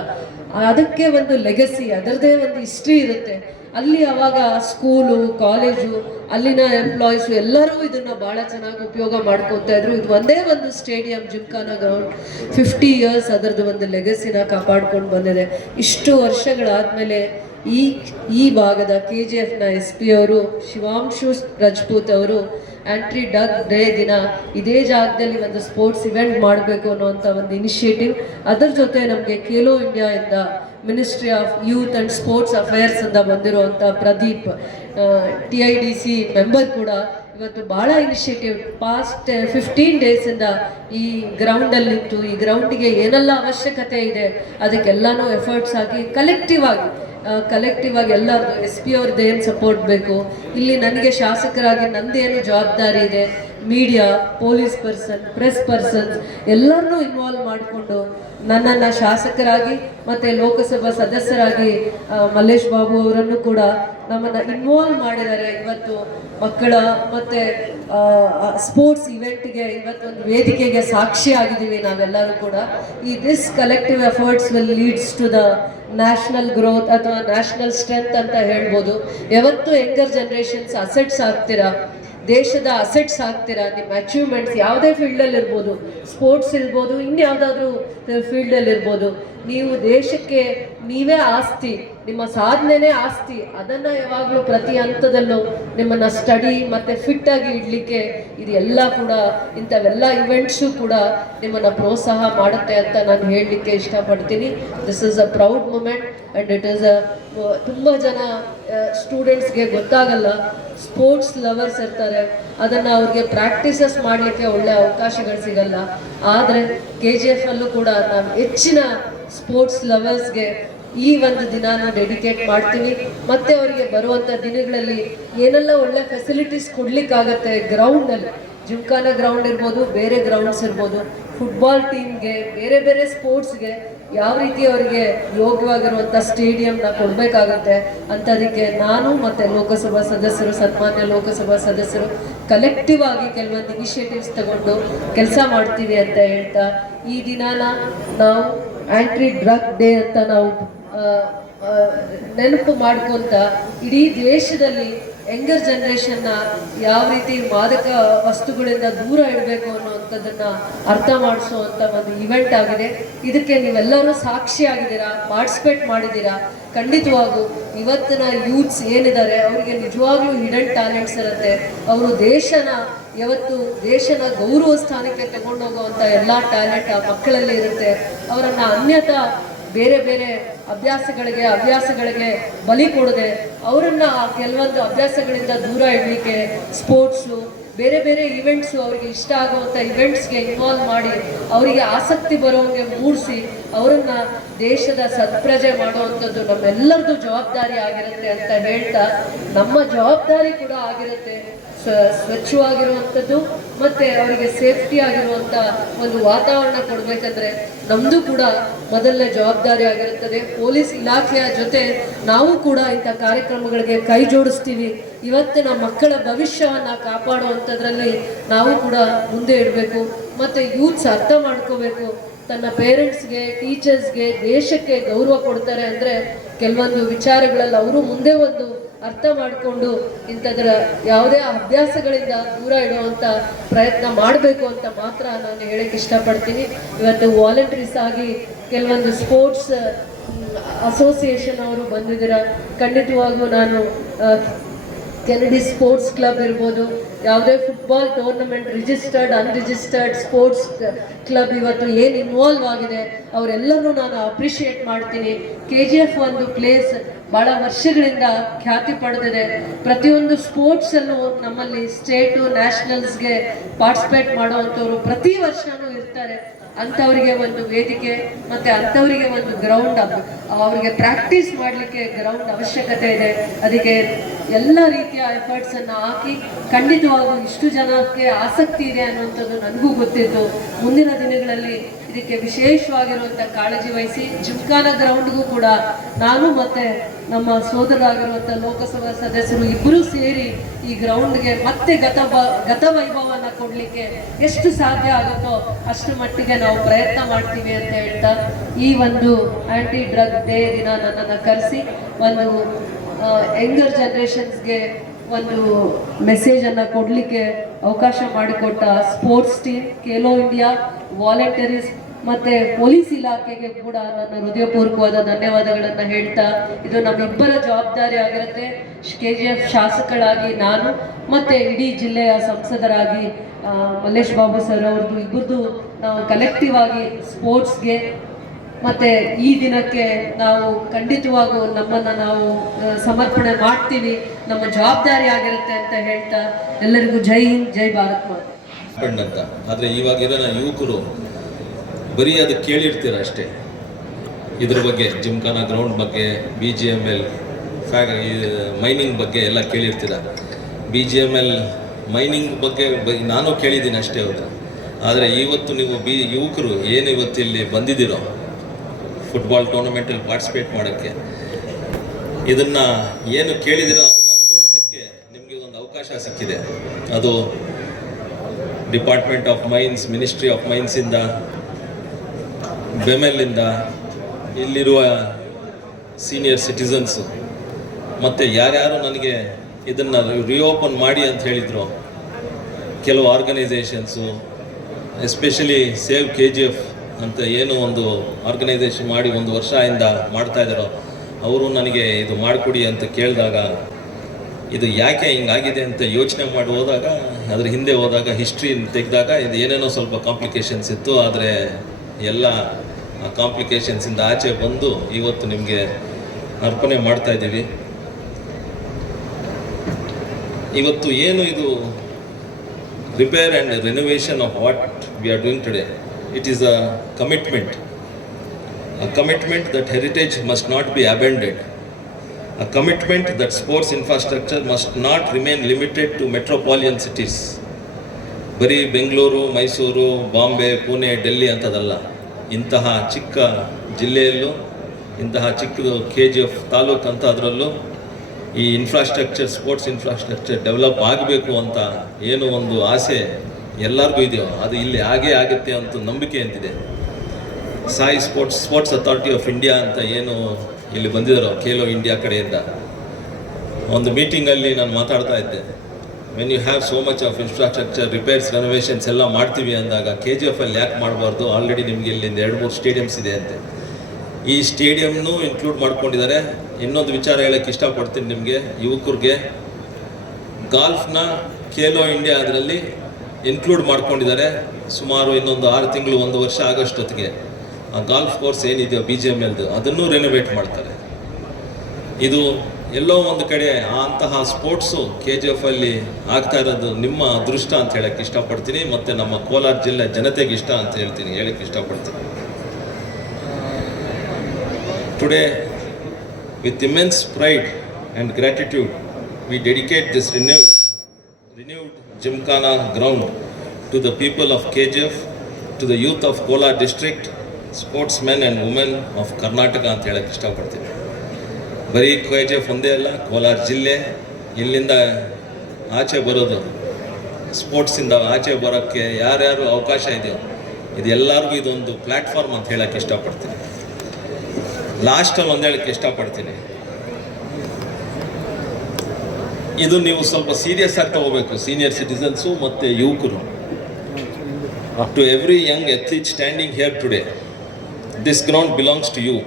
ಅದಕ್ಕೆ ಒಂದು ಲೆಗಸಿ, ಅದರದ್ದೇ ಒಂದು ಹಿಸ್ಟ್ರಿ ಇರುತ್ತೆ. ಅಲ್ಲಿ ಆವಾಗ ಸ್ಕೂಲು, ಕಾಲೇಜು, ಅಲ್ಲಿನ ಎಂಪ್ಲಾಯೀಸು ಎಲ್ಲರೂ ಇದನ್ನು ಭಾಳ ಚೆನ್ನಾಗಿ ಉಪಯೋಗ ಮಾಡ್ಕೊತಾ ಇದ್ರು. ಇದು ಒಂದೇ ಒಂದು ಸ್ಟೇಡಿಯಂ ಜಿಮ್ಖಾನಾ ಗ್ರೌಂಡ್ 50 ಇಯರ್ಸ್ ಅದರದ್ದು ಒಂದು ಲೆಗಸಿನ ಕಾಪಾಡ್ಕೊಂಡು ಬಂದಿದೆ. ಇಷ್ಟು ವರ್ಷಗಳಾದಮೇಲೆ ಈ ಭಾಗದ KGFನ SP ಅವರು ಶಿವಾಂಶು ರಜಪೂತ್ ಅವರು ಆಂಟಿ ಡ್ರಗ್ ಡೇ ದಿನ ಇದೇ ಜಾಗದಲ್ಲಿ ಒಂದು ಸ್ಪೋರ್ಟ್ಸ್ ಇವೆಂಟ್ ಮಾಡಬೇಕು ಅನ್ನೋವಂಥ ಒಂದು ಇನಿಷಿಯೇಟಿವ್. ಅದರ ಜೊತೆ ನಮಗೆ ಖೇಲೋ ಇಂಡಿಯಾಯಿಂದ ministry of youth and sports affairs ಅಂತ ಬಂದಿರುವಂಥ ಪ್ರದೀಪ್ TIDC ಮೆಂಬರ್ ಕೂಡ ಇವತ್ತು ಭಾಳ ಇನಿಷಿಯೇಟಿವ್ ಪಾಸ್ಟ್ 15 ಡೇಸಿಂದ ಈ ಗ್ರೌಂಡಲ್ಲಿ ನಿಂತು ಈ ಗ್ರೌಂಡಿಗೆ ಏನೆಲ್ಲ ಅವಶ್ಯಕತೆ ಇದೆ ಅದಕ್ಕೆಲ್ಲನೂ ಎಫರ್ಟ್ಸ್ ಹಾಕಿ ಕಲೆಕ್ಟಿವ್ ಆಗಿ ಎಲ್ಲರದು SP ಅವ್ರದ್ದು ಏನು ಸಪೋರ್ಟ್ ಬೇಕು, ಇಲ್ಲಿ ನನಗೆ ಶಾಸಕರಾಗಿ ನಂದೇನು ಜವಾಬ್ದಾರಿ ಇದೆ, media, police person, press persons ಎಲ್ಲರನ್ನೂ ಇನ್ವಾಲ್ವ್ ಮಾಡಿಕೊಂಡು ನನ್ನನ್ನು ಶಾಸಕರಾಗಿ ಮತ್ತು ಲೋಕಸಭಾ ಸದಸ್ಯರಾಗಿ ಮಲ್ಲೇಶ್ ಬಾಬು ಅವರನ್ನು ಕೂಡ ನಮ್ಮನ್ನು ಇನ್ವಾಲ್ವ್ ಮಾಡಿದ್ದಾರೆ. ಇವತ್ತು ಮಕ್ಕಳ ಮತ್ತು ಸ್ಪೋರ್ಟ್ಸ್ ಇವೆಂಟ್ಗೆ ಇವತ್ತೊಂದು ವೇದಿಕೆಗೆ ಸಾಕ್ಷಿ ಆಗಿದ್ದೀವಿ ನಾವೆಲ್ಲರೂ ಕೂಡ. This collective efforts will leads to the national growth ಅಥವಾ ನ್ಯಾಷನಲ್ ಸ್ಟ್ರೆಂತ್ ಅಂತ ಹೇಳ್ಬೋದು. ಯಾವತ್ತು ಯಂಗರ್ ಜನರೇಷನ್ಸ್ ಅಸೆಟ್ಸ್ ಆಗ್ತೀರಾ, ದೇಶದ ಅಸೆಟ್ಸ್ ಆಗ್ತೀರಾ. ನಿಮ್ಮ ಅಚೀವ್ಮೆಂಟ್ಸ್ ಯಾವುದೇ ಫೀಲ್ಡಲ್ಲಿ ಇರ್ಬೋದು, ಸ್ಪೋರ್ಟ್ಸ್ ಇರ್ಬೋದು, ಇನ್ಯಾವುದಾದ್ರೂ ಫೀಲ್ಡಲ್ಲಿ ಇರ್ಬೋದು, ನೀವು ದೇಶಕ್ಕೆ ನೀವೇ ಆಸ್ತಿ, ನಿಮ್ಮ ಸಾಧನೆನೇ ಆಸ್ತಿ. ಅದನ್ನು ಯಾವಾಗಲೂ ಪ್ರತಿ ಹಂತದಲ್ಲೂ ನಿಮ್ಮನ್ನು ಸ್ಟಡಿ ಮತ್ತು ಫಿಟ್ಟಾಗಿ ಇಡಲಿಕ್ಕೆ ಇದೆಲ್ಲ ಕೂಡ, ಇಂಥವೆಲ್ಲ ಇವೆಂಟ್ಸು ಕೂಡ ನಿಮ್ಮನ್ನು ಪ್ರೋತ್ಸಾಹ ಮಾಡುತ್ತೆ ಅಂತ ನಾನು ಹೇಳಲಿಕ್ಕೆ ಇಷ್ಟಪಡ್ತೀನಿ. This is a proud moment and it is ತುಂಬ ಜನ ಸ್ಟೂಡೆಂಟ್ಸ್ಗೆ ಗೊತ್ತಾಗಲ್ಲ. ಸ್ಪೋರ್ಟ್ಸ್ ಲವರ್ಸ್ ಇರ್ತಾರೆ, ಅದನ್ನು ಅವ್ರಿಗೆ ಪ್ರಾಕ್ಟೀಸಸ್ ಮಾಡಲಿಕ್ಕೆ ಒಳ್ಳೆ ಅವಕಾಶಗಳು ಸಿಗಲ್ಲ. ಆದರೆ KGF ಅಲ್ಲೂ ಕೂಡ ನಾನು ಹೆಚ್ಚಿನ ಸ್ಪೋರ್ಟ್ಸ್ ಲವರ್ಸ್ಗೆ ಈ ಒಂದು ದಿನಾನ ಡೆಡಿಕೇಟ್ ಮಾಡ್ತೀನಿ. ಮತ್ತು ಅವರಿಗೆ ಬರುವಂಥ ದಿನಗಳಲ್ಲಿ ಏನೆಲ್ಲ ಒಳ್ಳೆ ಫೆಸಿಲಿಟೀಸ್ ಕೊಡಲಿಕ್ಕಾಗತ್ತೆ ಗ್ರೌಂಡಲ್ಲಿ, ಜಿಮ್ಖಾನ ಗ್ರೌಂಡ್ ಇರ್ಬೋದು, ಬೇರೆ ಗ್ರೌಂಡ್ಸ್ ಇರ್ಬೋದು, ಫುಟ್ಬಾಲ್ ಟೀಮ್ಗೆ, ಬೇರೆ ಬೇರೆ ಸ್ಪೋರ್ಟ್ಸ್ಗೆ ಯಾವ ರೀತಿ ಅವರಿಗೆ ಯೋಗ್ಯವಾಗಿರುವಂಥ ಸ್ಟೇಡಿಯಂನ ಕೊಡಬೇಕಾಗತ್ತೆ ಅಂಥದಕ್ಕೆ ನಾನು ಮತ್ತು ಲೋಕಸಭಾ ಸದಸ್ಯರು, ಸನ್ಮಾನ್ಯ ಲೋಕಸಭಾ ಸದಸ್ಯರು ಕಲೆಕ್ಟಿವ್ ಆಗಿ ಕೆಲವೊಂದು ಇನಿಷಿಯೇಟಿವ್ಸ್ ತಗೊಂಡು ಕೆಲಸ ಮಾಡ್ತೀವಿ ಅಂತ ಹೇಳ್ತಾ, ಈ ದಿನಾನ ನಾವು ಆ್ಯಂಟಿ ಡ್ರಗ್ ಡೇ ಅಂತ ನಾವು ನೆನಪು ಮಾಡ್ಕೊತ ಇಡೀ ದೇಶದಲ್ಲಿ ಯಂಗರ್ ಜನ್ರೇಷನ್ನ ಯಾವ ರೀತಿ ಮಾದಕ ವಸ್ತುಗಳಿಂದ ದೂರ ಇಡಬೇಕು ಅನ್ನೋವಂಥದ್ದನ್ನು ಅರ್ಥ ಮಾಡಿಸುವಂಥ ಒಂದು ಇವೆಂಟ್ ಆಗಿದೆ. ಇದಕ್ಕೆ ನೀವೆಲ್ಲರೂ ಸಾಕ್ಷಿಯಾಗಿದ್ದೀರಾ, ಪಾರ್ಟಿಸಿಪೇಟ್ ಮಾಡಿದ್ದೀರಾ. ಖಂಡಿತವಾಗೂ ಇವತ್ತಿನ ಯೂತ್ಸ್ ಏನಿದ್ದಾರೆ ಅವರಿಗೆ ನಿಜವಾಗ್ಲೂ ಹಿಡನ್ ಟ್ಯಾಲೆಂಟ್ಸ್ ಇರುತ್ತೆ. ಅವರು ಯಾವತ್ತು ದೇಶನ ಗೌರವ ಸ್ಥಾನಕ್ಕೆ ತಗೊಂಡೋಗುವಂಥ ಎಲ್ಲ ಟ್ಯಾಲೆಂಟ್ ಆ ಮಕ್ಕಳಲ್ಲಿ ಇರುತ್ತೆ. ಅವರನ್ನು ಅನ್ಯತಾ ಬೇರೆ ಬೇರೆ ಹವ್ಯಾಸಗಳಿಗೆ ಬಲಿ ಕೊಡದೆ ಅವರನ್ನು ಕೆಲವೊಂದು ಅಭ್ಯಾಸಗಳಿಂದ ದೂರ ಇಡಲಿಕ್ಕೆ ಸ್ಪೋರ್ಟ್ಸು, ಬೇರೆ ಬೇರೆ ಇವೆಂಟ್ಸು, ಅವರಿಗೆ ಇಷ್ಟ ಆಗುವಂಥ ಇವೆಂಟ್ಸ್ಗೆ ಇನ್ವಾಲ್ವ್ ಮಾಡಿ ಅವರಿಗೆ ಆಸಕ್ತಿ ಬರೋಂಗೆ ಮೂಡಿಸಿ ಅವರನ್ನು ದೇಶದ ಸತ್ಪ್ರಜೆ ಮಾಡುವಂಥದ್ದು ನಮ್ಮೆಲ್ಲರದ್ದು ಜವಾಬ್ದಾರಿ ಆಗಿರುತ್ತೆ ಅಂತ ಹೇಳ್ತಾ, ನಮ್ಮ ಜವಾಬ್ದಾರಿ ಕೂಡ ಆಗಿರುತ್ತೆ ಸ್ವಚ್ಛವಾಗಿರುವಂಥದ್ದು ಮತ್ತು ಅವರಿಗೆ ಸೇಫ್ಟಿ ಆಗಿರುವಂಥ ಒಂದು ವಾತಾವರಣ ಕೊಡಬೇಕಂದ್ರೆ ನಮ್ಮದು ಕೂಡ ಮೊದಲನೇ ಜವಾಬ್ದಾರಿ ಆಗಿರುತ್ತದೆ. ಪೊಲೀಸ್ ಇಲಾಖೆಯ ಜೊತೆ ನಾವು ಕೂಡ ಇಂಥ ಕಾರ್ಯಕ್ರಮಗಳಿಗೆ ಕೈ ಜೋಡಿಸ್ತೀವಿ. ಇವತ್ತಿನ ಮಕ್ಕಳ ಭವಿಷ್ಯವನ್ನು ಕಾಪಾಡುವಂಥದ್ರಲ್ಲಿ ನಾವು ಕೂಡ ಮುಂದೆ ಇಡಬೇಕು. ಮತ್ತು ಯೂತ್ಸ್ ಅರ್ಥ ಮಾಡ್ಕೋಬೇಕು, ತನ್ನ ಪೇರೆಂಟ್ಸ್ಗೆ, ಟೀಚರ್ಸ್ಗೆ, ದೇಶಕ್ಕೆ ಗೌರವ ಕೊಡ್ತಾರೆ ಅಂದರೆ ಕೆಲವೊಂದು ವಿಚಾರಗಳಲ್ಲಿ ಅವರು ಮುಂದೆ ಒಂದು ಅರ್ಥ ಮಾಡಿಕೊಂಡು ಇಂಥದ್ರ ಯಾವುದೇ ಅಭ್ಯಾಸಗಳಿಂದ ದೂರ ಇಡುವಂಥ ಪ್ರಯತ್ನ ಮಾಡಬೇಕು ಅಂತ ಮಾತ್ರ ನಾನು ಹೇಳಕ್ಕೆ ಇಷ್ಟಪಡ್ತೀನಿ. ಇವತ್ತು ವಾಲಂಟ್ರೀಸ್ ಆಗಿ ಕೆಲವೊಂದು ಸ್ಪೋರ್ಟ್ಸ್ ಅಸೋಸಿಯೇಷನ್ ಅವರು ಬಂದಿದ್ದೀರ. ಖಂಡಿತವಾಗೂ ನಾನು ಕೆನಡಿ ಸ್ಪೋರ್ಟ್ಸ್ ಕ್ಲಬ್ ಇರ್ಬೋದು, ಯಾವುದೇ football tournament, registered unregistered sports club ಇವತ್ತು ಏನು ಇನ್ವಾಲ್ವ್ ಆಗಿದೆ ಅವರೆಲ್ಲರೂ ನಾನು ಅಪ್ರಿಷಿಯೇಟ್ ಮಾಡ್ತೀನಿ. KGF ಒಂದು ಪ್ಲೇಸ್ ಭಾಳ ವರ್ಷಗಳಿಂದ ಖ್ಯಾತಿ ಪಡೆದಿದೆ. ಪ್ರತಿಯೊಂದು ಸ್ಪೋರ್ಟ್ಸಲ್ಲೂ ನಮ್ಮಲ್ಲಿ ಸ್ಟೇಟು, ನ್ಯಾಷನಲ್ಸ್ಗೆ ಪಾರ್ಟಿಸಿಪೇಟ್ ಮಾಡುವಂಥವ್ರು ಪ್ರತಿ ವರ್ಷವೂ ಇರ್ತಾರೆ. ಅಂಥವರಿಗೆ ಒಂದು ವೇದಿಕೆ ಮತ್ತು ಅಂಥವರಿಗೆ ಒಂದು ಗ್ರೌಂಡ್, ಅವರಿಗೆ ಪ್ರಾಕ್ಟೀಸ್ ಮಾಡಲಿಕ್ಕೆ ಗ್ರೌಂಡ್ ಅವಶ್ಯಕತೆ ಇದೆ. ಅದಕ್ಕೆ ಎಲ್ಲ ರೀತಿಯ ಎಫರ್ಟ್ಸನ್ನು ಹಾಕಿ ಖಂಡಿತವಾಗೂ ಇಷ್ಟು ಜನಕ್ಕೆ ಆಸಕ್ತಿ ಇದೆ ಅನ್ನುವಂಥದ್ದು ನನಗೂ ಗೊತ್ತಿತ್ತು. ಮುಂದಿನ ದಿನಗಳಲ್ಲಿ ಇದಕ್ಕೆ ವಿಶೇಷವಾಗಿರುವಂಥ ಕಾಳಜಿ ವಹಿಸಿ ಜಿಮ್ಖಾನ ಗ್ರೌಂಡ್ಗೂ ಕೂಡ ನಾನು ಮತ್ತು ನಮ್ಮ ಸೋದರರಾಗಿರುವಂಥ ಲೋಕಸಭಾ ಸದಸ್ಯರು ಇಬ್ಬರೂ ಸೇರಿ ಈ ಗ್ರೌಂಡ್ಗೆ ಮತ್ತೆ ಗತ ವೈಭವವನ್ನು ಕೊಡಲಿಕ್ಕೆ ಎಷ್ಟು ಸಾಧ್ಯ ಆಗುತ್ತೋ ಅಷ್ಟು ಮಟ್ಟಿಗೆ ನಾವು ಪ್ರಯತ್ನ ಮಾಡ್ತೀವಿ ಅಂತ ಹೇಳ್ತಾ, ಈ ಒಂದು ಆ್ಯಂಟಿ ಡ್ರಗ್ ಡೇ ದಿನ ನನ್ನನ್ನು ಕರೆಸಿ ಒಂದು ಯಂಗರ್ ಜನ್ರೇಷನ್ಸ್ಗೆ ಒಂದು ಮೆಸೇಜನ್ನು ಕೊಡಲಿಕ್ಕೆ ಅವಕಾಶ ಮಾಡಿಕೊಟ್ಟ ಸ್ಪೋರ್ಟ್ಸ್ ಟೀಮ್, ಖೇಲೋ ಇಂಡಿಯಾ, ವಾಲಂಟರೀಸ್ ಮತ್ತು ಪೊಲೀಸ್ ಇಲಾಖೆಗೆ ಕೂಡ ನನ್ನ ಹೃದಯಪೂರ್ವಕವಾದ ಧನ್ಯವಾದಗಳನ್ನು ಹೇಳ್ತಾ, ಇದು ನಮ್ಮಿಬ್ಬರ ಜವಾಬ್ದಾರಿ ಆಗಿರುತ್ತೆ. KGF ಶಾಸಕರಾಗಿ ನಾನು ಮತ್ತು ಇಡೀ ಜಿಲ್ಲೆಯ ಸಂಸದರಾಗಿ ಮಲ್ಲೇಶ್ ಬಾಬು ಸರ್ ಅವ್ರದ್ದು ಇಬ್ಬರದು ನಾವು ಕಲೆಕ್ಟಿವ್ ಆಗಿ ಸ್ಪೋರ್ಟ್ಸ್ಗೆ ಮತ್ತು ಈ ದಿನಕ್ಕೆ ನಾವು ಖಂಡಿತವಾಗೂ ನಮ್ಮನ್ನು ನಾವು ಸಮರ್ಪಣೆ ಮಾಡ್ತೀವಿ, ನಮ್ಮ ಜವಾಬ್ದಾರಿ ಆಗಿರುತ್ತೆ ಅಂತ ಹೇಳ್ತಾ ಎಲ್ಲರಿಗೂ ಜೈ ಹಿಂದ್, ಜೈ ಭಾರತ್ ಮಾತೆ ಅಂತ. ಆದರೆ ಇವಾಗಿರೋ ಯುವಕರು ಬರೀ ಅದು ಕೇಳಿರ್ತೀರ ಅಷ್ಟೇ. ಇದ್ರ ಬಗ್ಗೆ ಜಿಮ್ಖಾನ ಗ್ರೌಂಡ್ ಬಗ್ಗೆ, BGML ಮೈನಿಂಗ್ ಬಗ್ಗೆ ಎಲ್ಲ ಕೇಳಿರ್ತೀರ. BGML ಮೈನಿಂಗ್ ಬಗ್ಗೆ ನಾನು ಕೇಳಿದ್ದೀನಿ ಅಷ್ಟೇ ಹೌದು. ಆದರೆ ಇವತ್ತು ನೀವು ಯುವಕರು ಏನು ಇವತ್ತು ಇಲ್ಲಿ ಬಂದಿದ್ದೀರೋ ಫುಟ್ಬಾಲ್ ಟೂರ್ನಮೆಂಟಲ್ಲಿ ಪಾರ್ಟಿಸಿಪೇಟ್ ಮಾಡೋಕ್ಕೆ, ಇದನ್ನು ಏನು ಕೇಳಿದಿರೋ ಅದನ್ನು ಅನುಭವಿಸೋಕ್ಕೆ ನಿಮಗೆ ಒಂದು ಅವಕಾಶ ಸಿಕ್ಕಿದೆ. ಅದು department of mines, ministry of ಮೈನ್ಸಿಂದ, ಬೆಮೆಲ್ಲಿಂದ, ಇಲ್ಲಿರುವ ಸೀನಿಯರ್ ಸಿಟಿಸನ್ಸು ಮತ್ತು ಯಾರ್ಯಾರು ನನಗೆ ಇದನ್ನು ರಿಓಪನ್ ಮಾಡಿ ಅಂತ ಹೇಳಿದರು, ಕೆಲವು ಆರ್ಗನೈಸೇಷನ್ಸು, ಎಸ್ಪೆಷಲಿ ಸೇವ್ KGF ಅಂತ ಏನು ಒಂದು ಆರ್ಗನೈಸೇಷನ್ ಮಾಡಿ 1 ವರ್ಷದಿಂದ ಮಾಡ್ತಾಯಿದ್ದಾರೋ ಅವರು ನನಗೆ ಇದು ಮಾಡಿಕೊಡಿ ಅಂತ ಕೇಳಿದಾಗ, ಇದು ಯಾಕೆ ಹಿಂಗಾಗಿದೆ ಅಂತ ಯೋಚನೆ ಮಾಡಿ ಹೋದಾಗ, ಅದ್ರ ಹಿಂದೆ ಹೋದಾಗ ಹಿಸ್ಟ್ರಿ ತೆಗೆದಾಗ ಇದು ಏನೇನೋ ಸ್ವಲ್ಪ ಕಾಂಪ್ಲಿಕೇಶನ್ಸ್ ಇತ್ತು. ಆದರೆ ಎಲ್ಲ ಕಾಂಪ್ಲಿಕೇಶನ್ಸಿಂದ ಆಚೆ ಬಂದು ಇವತ್ತು ನಿಮಗೆ ಅರ್ಪಣೆ ಮಾಡ್ತಾಯಿದ್ದೀವಿ. ಇವತ್ತು ಏನು ಇದು repair and renovation of what we are doing today, it is a commitment that heritage must not be abandoned, a commitment that sports infrastructure must not remain limited to metropolitan cities. ಬರೀ ಬೆಂಗಳೂರು, ಮೈಸೂರು, ಬಾಂಬೆ, ಪುಣೆ, ಡೆಲ್ಲಿ ಅಂತದಲ್ಲ. ಇಂತಹ ಚಿಕ್ಕ ಜಿಲ್ಲೆಯಲ್ಲೂ, ಇಂತಹ ಚಿಕ್ಕದು KGF taluk ಅಂತ ಅದರಲ್ಲೂ ಈ infrastructure, sports infrastructure develop ಆಗಬೇಕು ಅಂತ ಏನು ಒಂದು ಆಸೆ ಎಲ್ಲರಿಗೂ ಇದೆಯೋ ಅದು ಇಲ್ಲಿ ಆಗೇ ಆಗುತ್ತೆ ಅಂತ ನಂಬಿಕೆ ಅಂತಿದೆ. Sai sports authority of India ಅಂತ ಏನು ಇಲ್ಲಿ ಬಂದಿದ್ದಾರೋ ಖೇಲೋ ಇಂಡಿಯಾ ಕಡೆಯಿಂದ, ಒಂದು ಮೀಟಿಂಗಲ್ಲಿ ನಾನು ಮಾತಾಡ್ತಾ ಇದ್ದೆ. When you have so much of infrastructure, repairs, renovations ಎಲ್ಲ ಮಾಡ್ತೀವಿ ಅಂದಾಗ KGFಲ್ಲಿ ಯಾಕೆ ಮಾಡಬಾರ್ದು? ಆಲ್ರೆಡಿ ನಿಮಗೆ ಇಲ್ಲಿಂದ 2-3 ಸ್ಟೇಡಿಯಮ್ಸ್ ಇದೆ ಅಂತೆ. ಈ ಸ್ಟೇಡಿಯಮ್ನು ಇನ್ಕ್ಲೂಡ್ ಮಾಡ್ಕೊಂಡಿದ್ದಾರೆ. ಇನ್ನೊಂದು ವಿಚಾರ ಹೇಳೋಕ್ಕೆ ಇಷ್ಟಪಡ್ತೀನಿ ನಿಮಗೆ, ಯುವಕರಿಗೆ ಗಾಲ್ಫ್ನ ಖೇಲೋ ಇಂಡಿಯಾ ಅದರಲ್ಲಿ ಇನ್ಕ್ಲೂಡ್ ಮಾಡ್ಕೊಂಡಿದ್ದಾರೆ. ಸುಮಾರು ಇನ್ನೊಂದು 6 ತಿಂಗಳು, 1 ವರ್ಷ ಆಗೋಷ್ಟೊತ್ತಿಗೆ ಆ ಗಾಲ್ಫ್ ಕೋರ್ಸ್ ಏನಿದೆಯೋ BGMLದು ಅದನ್ನು ರೆನೋವೇಟ್ ಮಾಡ್ತಾರೆ. ಇದು ಎಲ್ಲೋ ಒಂದು ಕಡೆ ಅಂತಹ ಸ್ಪೋರ್ಟ್ಸು KGFಲ್ಲಿ ಆಗ್ತಾ ಇರೋದು ನಿಮ್ಮ ಅದೃಷ್ಟ ಅಂತ ಹೇಳಕ್ಕೆ ಇಷ್ಟಪಡ್ತೀನಿ. ಮತ್ತು ನಮ್ಮ ಕೋಲಾರ ಜಿಲ್ಲೆ ಜನತೆಗೆ ಇಷ್ಟ ಅಂತ ಹೇಳಕ್ಕೆ ಇಷ್ಟಪಡ್ತೀನಿ. Today with immense pride and gratitude we dedicate this renewed Gymkhana ground to the people of KGF, to the youth of Kolar district, sportsmen and women of Karnataka ಅಂತ ಹೇಳಕ್ಕೆ ಇಷ್ಟಪಡ್ತೀನಿ. ಬರೀ KGF ಒಂದೇ ಅಲ್ಲ, ಕೋಲಾರ ಜಿಲ್ಲೆ, ಇಲ್ಲಿಂದ ಆಚೆ ಬರೋದು, ಸ್ಪೋರ್ಟ್ಸಿಂದ ಆಚೆ ಬರೋಕ್ಕೆ ಯಾರ್ಯಾರು ಅವಕಾಶ ಇದೆಯೋ ಇದು ಎಲ್ಲರಿಗೂ ಇದೊಂದು ಪ್ಲ್ಯಾಟ್ಫಾರ್ಮ್ ಅಂತ ಹೇಳಕ್ಕೆ ಇಷ್ಟಪಡ್ತೀನಿ. ಲಾಸ್ಟಲ್ಲಿ ಒಂದು ಹೇಳಕ್ಕೆ ಇಷ್ಟಪಡ್ತೀನಿ, ಇದು ನೀವು ಸ್ವಲ್ಪ ಸೀರಿಯಸ್ ಆಗಿ ತಗೋಬೇಕು, ಸೀನಿಯರ್ ಸಿಟಿಸನ್ಸು ಮತ್ತು ಯುವಕರು. To every young athlete standing here today, this ground belongs to you.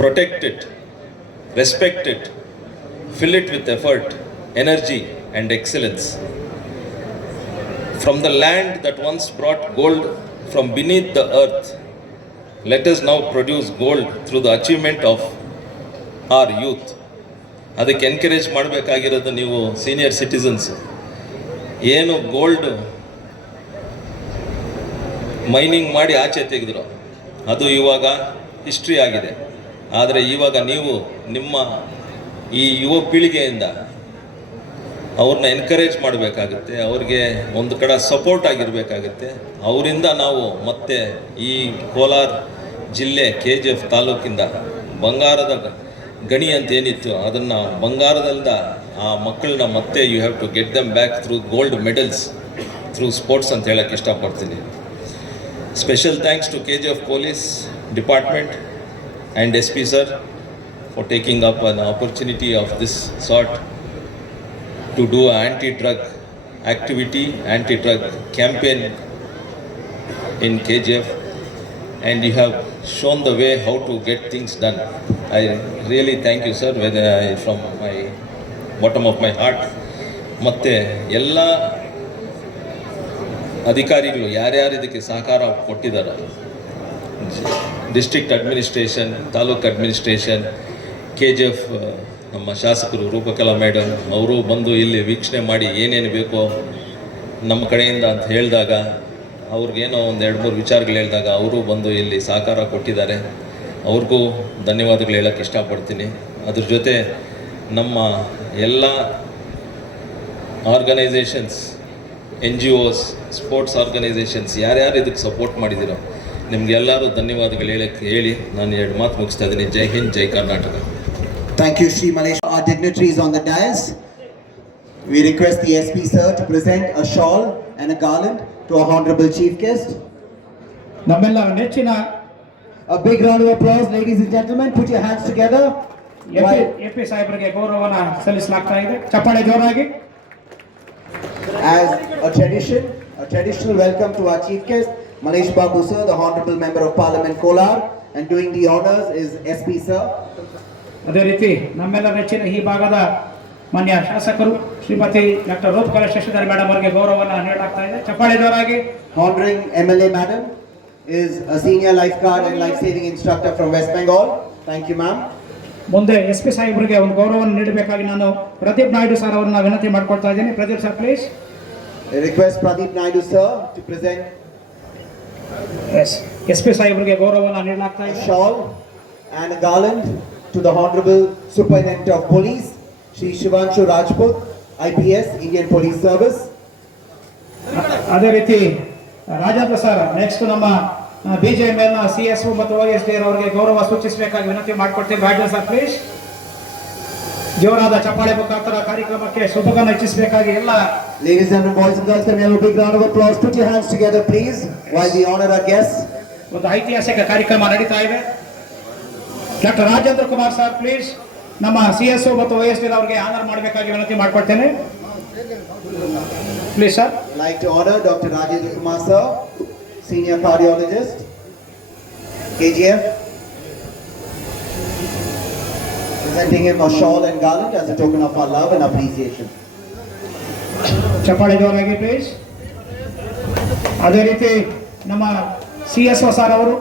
Protect it, respect it, fill it with effort, energy and excellence. From the land that once brought gold from beneath the earth, let us now produce gold through the achievement of our youth. ಅದಕ್ಕೆ encourage ಮಾಡಬೇಕಾಗಿರೋದು ನೀವು senior citizens. ಏನು gold mining ಮಾಡಿ ಆಚೆ ತೆಗೆದ್ರು ಅದು ಇವಾಗ history ಆಗಿದೆ. ಆದರೆ ಇವಾಗ ನೀವು ನಿಮ್ಮ ಈ ಯುವ ಪೀಳಿಗೆಯಿಂದ ಅವ್ರನ್ನ ಎನ್ಕರೇಜ್ ಮಾಡಬೇಕಾಗುತ್ತೆ, ಅವ್ರಿಗೆ ಒಂದು ಕಡೆ ಸಪೋರ್ಟ್ ಆಗಿರಬೇಕಾಗುತ್ತೆ. ಅವರಿಂದ ನಾವು ಮತ್ತೆ ಈ ಕೋಲಾರ ಜಿಲ್ಲೆ KGF ತಾಲೂಕಿಂದ ಬಂಗಾರದ ಗಣಿ ಅಂತ ಏನಿತ್ತು ಅದನ್ನು ಬಂಗಾರದಿಂದ ಆ ಮಕ್ಕಳನ್ನ ಮತ್ತೆ you have to get them back through gold medals through sports ಅಂತ ಹೇಳಕ್ಕೆ ಇಷ್ಟಪಡ್ತೀನಿ. Special thanks to KGF police department and SP sir for taking up an opportunity of this sort to do an anti-drug activity, anti-drug campaign in KGF, and you have shown the way how to get things done. I really thank you, sir, from my bottom of my heart. ಮತ್ತೆ ಎಲ್ಲ ಅಧಿಕಾರಿಗಳು ಯಾರ್ಯಾರು ಇದಕ್ಕೆ ಸಹಕಾರ ಕೊಟ್ಟಿದ್ದಾರೆ, district administration, taluk administration, KGF ನಮ್ಮ ಶಾಸಕರು Roopakala madam ಅವರು ಬಂದು ಇಲ್ಲಿ ವೀಕ್ಷಣೆ ಮಾಡಿ ಏನೇನು ಬೇಕೋ ನಮ್ಮ ಕಡೆಯಿಂದ ಅಂತ ಹೇಳಿದಾಗ, ಅವ್ರಿಗೇನೋ ಒಂದು 2-3 ವಿಚಾರಗಳು ಹೇಳಿದಾಗ ಅವರು ಬಂದು ಇಲ್ಲಿ ಸಹಕಾರ ಕೊಟ್ಟಿದ್ದಾರೆ. ಅವ್ರಿಗೂ ಧನ್ಯವಾದಗಳು ಹೇಳೋಕ್ಕೆ ಇಷ್ಟಪಡ್ತೀನಿ. ಅದ್ರ ಜೊತೆ ನಮ್ಮ ಎಲ್ಲ ಆರ್ಗನೈಸೇಷನ್ಸ್, NGOs, ಸ್ಪೋರ್ಟ್ಸ್ ಆರ್ಗನೈಸೇಷನ್ಸ್ ಯಾರ್ಯಾರು ಇದಕ್ಕೆ ಸಪೋರ್ಟ್ ಮಾಡಿದ್ದೀರೋ ನಿಮಗೆಲ್ಲರೂ ಧನ್ಯವಾದಗಳು ಹೇಳಿ ನಾನು 2 ಮಾತು ಮುಗಿಸ್ತಾ ಇದ್ದೀನಿ. ಜೈ ಹಿಂದ್, ಜೈ Karnataka. Thank you, Shri Malesh. Our dignitaries on the dais. We request the SP sir to present a shawl and a garland to our honorable chief guest. ನಮ್ಮೆಲ್ಲ ನೆಚ್ಚಿನ A big round of applause, ladies and gentlemen. Put your hands together. SP ಸಾಹೇಬರಿಗೆ ಗೌರವವನ್ನು ಸಲ್ಲಿಸಲಾಗ್ತಾ ಇದೆ. ಚಪ್ಪಾಳೆ ಜೋರಾಗಿ. As a traditional welcome to our chief guest, Malesh Babu sir, the honorable member of Parliament Kolar, and doing the honors is SP sir. ಅದೇ ರೀತಿ ನಮ್ಮೆಲ್ಲ ನೆಚ್ಚಿನ ಈ ಭಾಗದ ಮಾನ್ಯ ಶಾಸಕರು ಶ್ರೀಮತಿ ಡಾಕ್ಟರ್ ರೂಪಕಲಾ ಶಶಿಧರ್ ಮೇಡಮ್ ಅವರಿಗೆ ಗೌರವವನ್ನು ನೀಡಲಾಗ್ತಾ ಇದೆ. ಚಪ್ಪಾಳೆ ಜೋರಾಗಿ. Honoring MLA madam is a senior lifeguard and life-saving instructor from West Bengal. Thank you, ma'am. ಮುಂದೆ SP ಸಾಹೇಬರಿಗೆ ಒಂದು ಗೌರವವನ್ನು ನೀಡಬೇಕಾಗಿ ನಾನು ಪ್ರದೀಪ್ ನಾಯ್ಡು ಸರ್ ಅವರನ್ನ ವಿನಂತಿ ಮಾಡ್ಕೊಳ್ತಾ ಇದ್ದೀನಿ. Pradeep sir please. I request Pradeep Naidu sir to present SP ಸಾಹೇಬರಿಗೆ ಗೌರವವನ್ನು ನೀಡಲಾಗ್ತಾ a ಇದೆ. shawl and a garland to the honorable Superintendent of Police, Shri Shivanshu Rajput, IPS, Indian Police Service. ಅದೇ ರೀತಿ ರಾಜೇಂದ್ರ ಸರ್ ನೆಕ್ಸ್ಟ್ ನಮ್ಮ BJML ನ CSO ಮತ್ತು OSD ಅವರಿಗೆ ಗೌರವ ಸೂಚಿಸಬೇಕಾಗಿ ವಿನಂತಿ ಮಾಡಿಕೊಡ್ತೀನಿ. Rajendra sir please. ಜೋರಾದ ಚಪ್ಪಾಳೆ ಮುಖಾಂತರ ಕಾರ್ಯಕ್ರಮಕ್ಕೆ ಶುಭವನ್ನು ಹೆಚ್ಚಿಸಬೇಕಾಗಿ ಎಲ್ಲ Ladies and boys and girls, can we have a big round of applause? Put your hands together, please, while we honor our guests. ಒಂದು ಐತಿಹಾಸಿಕ ಕಾರ್ಯಕ್ರಮ ನಡೀತಾ ಇದೆ. Doctor Rajendra Kumar sir please ನಮ್ಮ CSO ಮತ್ತು OSD ಅವರಿಗೆ ಆನರ್ ಮಾಡಬೇಕಾಗಿ ವಿನಂತಿ ಮಾಡಿಕೊಡ್ತೇನೆ. Please sir. I'd like to honor Dr. Rajendra Kumar sir, senior cardiologist, KGF, presenting him a shawl and garland as a token of our love and appreciation. ಚಪ್ಪಾಳೆ ಜೋರಾಗಿ please. ಅದೇ ರೀತಿ ನಮ್ಮ CSO ಸರ್ ಅವರು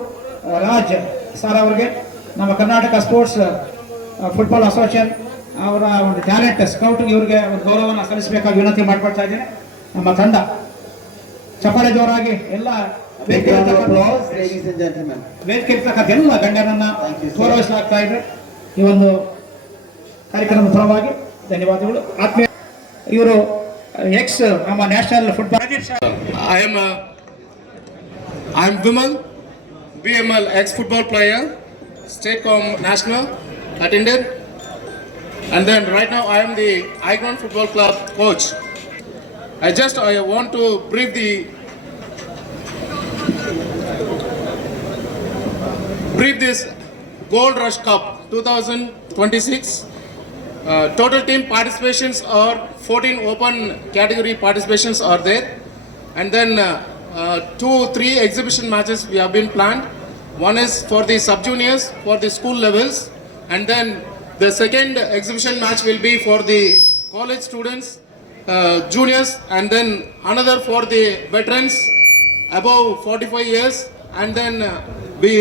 Raj sir ಅವರಿಗೆ ನಮ್ಮ Karnataka sports football association ಅವರ ಒಂದು ಟ್ಯಾಲೆಂಟ್ ಸ್ಕೌಟಿಂಗ್ ಇವರಿಗೆ ಒಂದು ಗೌರವವನ್ನು ಸಲ್ಲಿಸಬೇಕಾಗಿ ವಿನಂತಿ ಮಾಡಿಕೊಳ್ತಾ ಇದ್ದೀನಿ. ನಮ್ಮ ತಂಡ ಚಪ್ಪಾಳೆ ಜೋರಾಗಿ ಎಲ್ಲ Big round of applause, ladies and gentlemen. ವೇದಿಕೆ ಇರ್ತಕ್ಕಂಥ ಎಲ್ಲ ಗಣ್ಯರನ್ನ ಗೌರವಿಸಲಾಗ್ತಾ ಇದೆ. ಈ ಒಂದು ಕಾರ್ಯಕ್ರಮದ ಪರವಾಗಿ ಧನ್ಯವಾದಗಳು. ಆತ್ಮೀಯ ಇವರು ಎಕ್ಸ್ ನಮ್ಮ national football I am Vimal, BML ex-football player, State Com National, attended. And then right now I am the Icon Football Club coach. I want to brief this Gold Rush Cup 2026. Total team participations are 14 open category participations are there. And then 2-3 exhibition matches we have been planned. One is for the sub-juniors, for the school levels. And then the second exhibition match will be for the college students, juniors, and then another for the veterans above 45 years. And then we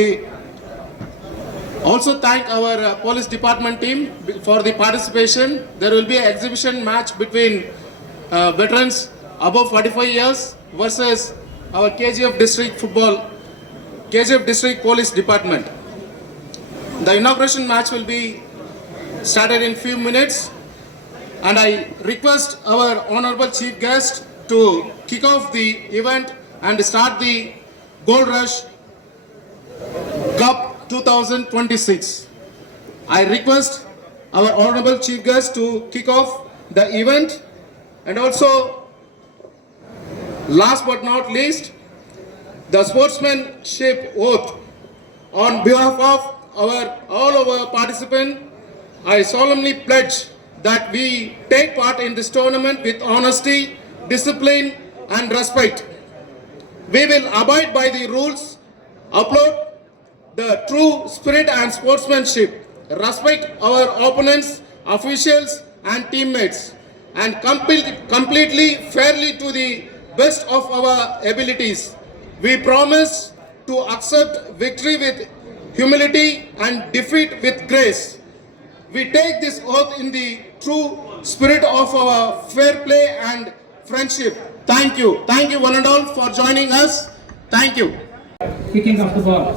also thank our police department team for the participation. There will be an exhibition match between veterans above 45 years versus our KGF district police department. The inauguration match will be started in few minutes, and I request our honorable chief guest to kick off the event and start the Gold Rush Cup 2026. I request our honorable chief guest to kick off the event, and also last but not least, the sportsmanship oath. On behalf of all our participants, I solemnly pledge that we take part in this tournament with honesty, discipline and respect. We will abide by the rules, uphold the true spirit and sportsmanship, respect our opponents, officials and teammates, and completely fairly to the best of our abilities. We promise to accept victory with humility and defeat with grace. We take this oath in the true spirit of our fair play and friendship. Thank you. Thank you one and all for joining us. Thank you. Kicking of the ball.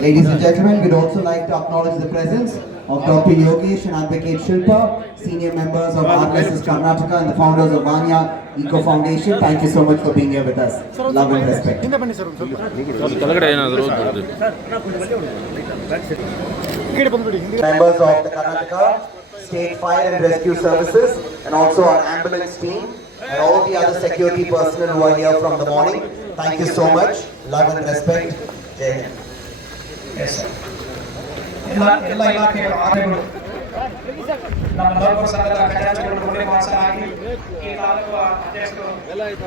Ladies and gentlemen, we'd also like to acknowledge the presence of Dr. Yogesh and Advocate Shilpa, senior members of RSS Karnataka and the founders of Vanya Eco Foundation. Thank you so much for being here with us. Love and respect. Members of the Karnataka State Fire and Rescue Services and also our ambulance team and all the other security personnel who are here from the morning. Thank you so much. Love and respect. Jai Hind. ಎಲ್ಲ ಇಲಾಖೆಯ ಆನೆಗಳು ನಮ್ಮ ಲೋಕ ಸಂಘದ ಖಜಾಂಚಿಗಳು ಮುಂದೆ ಮಾಸನಾಗಿ ಈ ತಾಲೂಕು ಅಧ್ಯಕ್ಷರು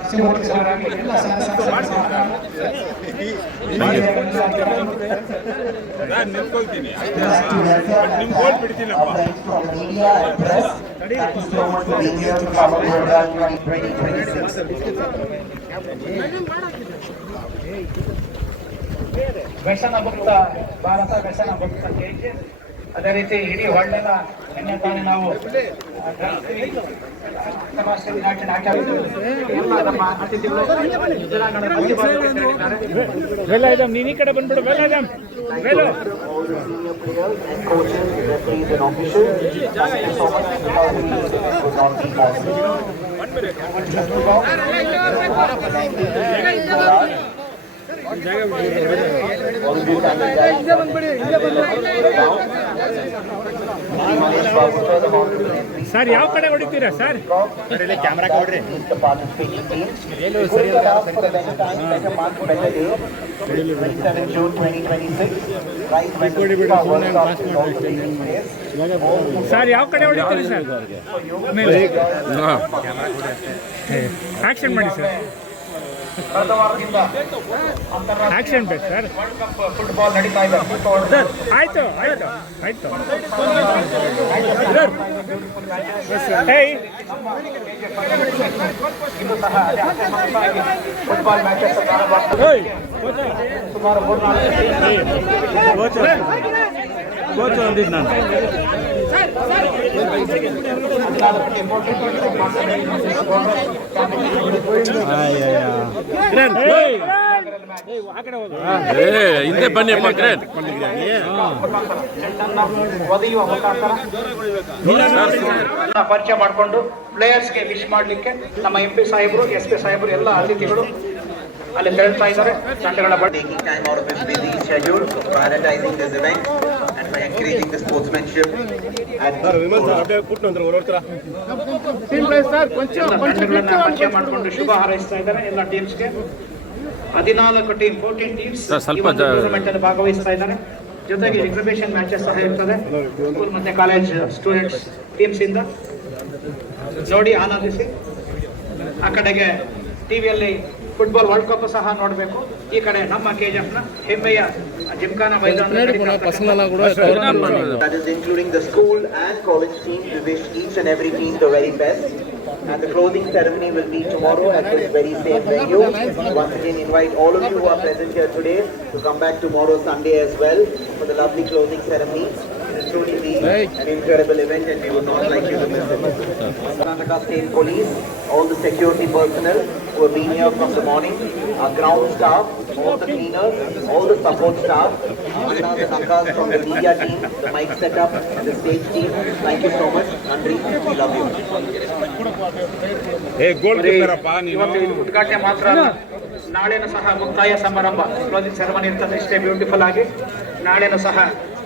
ಶಿವಮೂರ್ತಿ ಸರಾಗಿ ಎಲ್ಲ ಸಂಘ ವ್ಯಸನ ಮುಕ್ತ ಭಾರತ ವ್ಯಸನ ಮುಕ್ತ ದೇಶ. ಅದೇ ರೀತಿ ಇಡೀ ವರ್ಲ್ಡ್ನ ನಿನ್ನೆ ತಾನೇ ನಾವು ಅಂತಾರಾಷ್ಟ್ರೀಯ ದಿನಾಚರಣೆ ಆಚರಿಸಿದ್ದು. ಎಲ್ಲ ನಮ್ಮ ಅತಿಥಿಗಳು ತೆಲಂಗಾಣ ನೀನು ಈ ಕಡೆ ಬಂದ್ಬಿಡು. ಸರ್ ಯಾವ ಕಡೆ ಹೊಡಿತೀರಾ ಸರ್? ಕ್ಯಾಮ್ರಾ ಕೊಡ್ರಿ. ಸರ್ ಯಾವ ಕಡೆ ಹೊಡಿತೀರಿ ಸರ್? ಆಕ್ಷನ್ ಮಾಡಿ ಸರ್. ಕಳೆದ ವಾರದಿಂದ ಆಕ್ಷನ್ ಬೇಕು ಸರ್. ವರ್ಲ್ಡ್ ಕಪ್ ಫುಟ್ಬಾಲ್ ನಡೀತಾ ಇದೆ. ಆಯ್ತು ಆಯ್ತು ಆಯ್ತು. ಇದು ಸಹ ಫುಟ್ಬಾಲ್ ಮ್ಯಾಚಸ್ ಸುಮಾರು 3-4 ಅಂದಿದ್ದು ನಾನು. ಹಿಂದೆ ಬನ್ನಿಯಪ್ಪ. ಒದೆಯುವ ಮುಖಾಂತರ ಪರಿಚಯ ಮಾಡಿಕೊಂಡು ಪ್ಲೇಯರ್ಸ್ಗೆ ವಿಶ್ ಮಾಡಲಿಕ್ಕೆ ನಮ್ಮ MP ಸಾಹೇಬರು, SP ಸಾಹೇಬರು, ಎಲ್ಲ ಅತಿಥಿಗಳು ಅಲ್ಲಿ ತೆರಳ್ತಾ ಇದ್ದಾರೆ. ತಂಡಗಳ ಬಗ್ಗೆ Taking time out of his busy schedule for prioritizing this event and for encouraging the sportsmanship at ತಂಡಗಳನ್ನ ಪರಿಚಯ ಮಾಡಿಕೊಂಡು ಶುಭ ಹಾರೈಸ್ತಾ ಇದ್ದಾರೆ ಎಲ್ಲ ಟೀಮ್ಸ್ಗೆ. 14 ಟೀಮ್ 14 ಟೀಮ್ಸ್ ಟೂರ್ನಮೆಂಟ್ ಅಲ್ಲಿ ಭಾಗವಹಿಸ್ತಾ ಇದ್ದಾರೆ. ಜೊತೆಗೆ ಎಕ್ಸಿಬಿಷನ್ ಮ್ಯಾಚಸ್ ಸಹ ಇರ್ತದೆ ಸ್ಕೂಲ್ ಮತ್ತೆ ಕಾಲೇಜ್ ಸ್ಟೂಡೆಂಟ್ಸ್ ಟೀಮ್ಸ್ ಇಂದ. ನೋಡಿ ಆನಂದಿಸಿ. ಆ ಕಡೆಗೆ ಟಿವಿಯಲ್ಲಿ ಫುಟ್ಬಾಲ್ ವರ್ಲ್ಡ್ ಕಪ್ ಸಹ ನೋಡಬೇಕು. ಈ ಕಡೆ ನಮ್ಮ KGF ನ ಹೆಮ್ಮೆಯ ಜಿಮ್ಖಾನಾ ಮೈದಾನದಲ್ಲಿ that is including the school and college teams. We wish each and every team the very best. And the closing ceremony will be tomorrow at this very same venue. Once again, invite all of you who are present here today to come back tomorrow Sunday as well for the lovely closing ceremony. It will truly be an incredible event and we would not like you to miss it. Karnataka State Police, all the security personnel who have been here from the morning, our ground staff, all the cleaners, all the support staff, Annas and Akkas from the media team, the mic setup, the stage team. Thank you so much. Nandri, we love you. ಇವತ್ತು ಇದು ಉದ್ಘಾಟನೆ ಮಾತ್ರ ಅಲ್ಲ, ನಾಳೆನೂ ಸಹ ಮುಕ್ತಾಯ ಸಮಾರಂಭ closing ceremony ಇರ್ತದೆ ಇಷ್ಟೇ ಬ್ಯೂಟಿಫುಲ್ ಆಗಿ. ನಾಳೆನೂ ಸಹ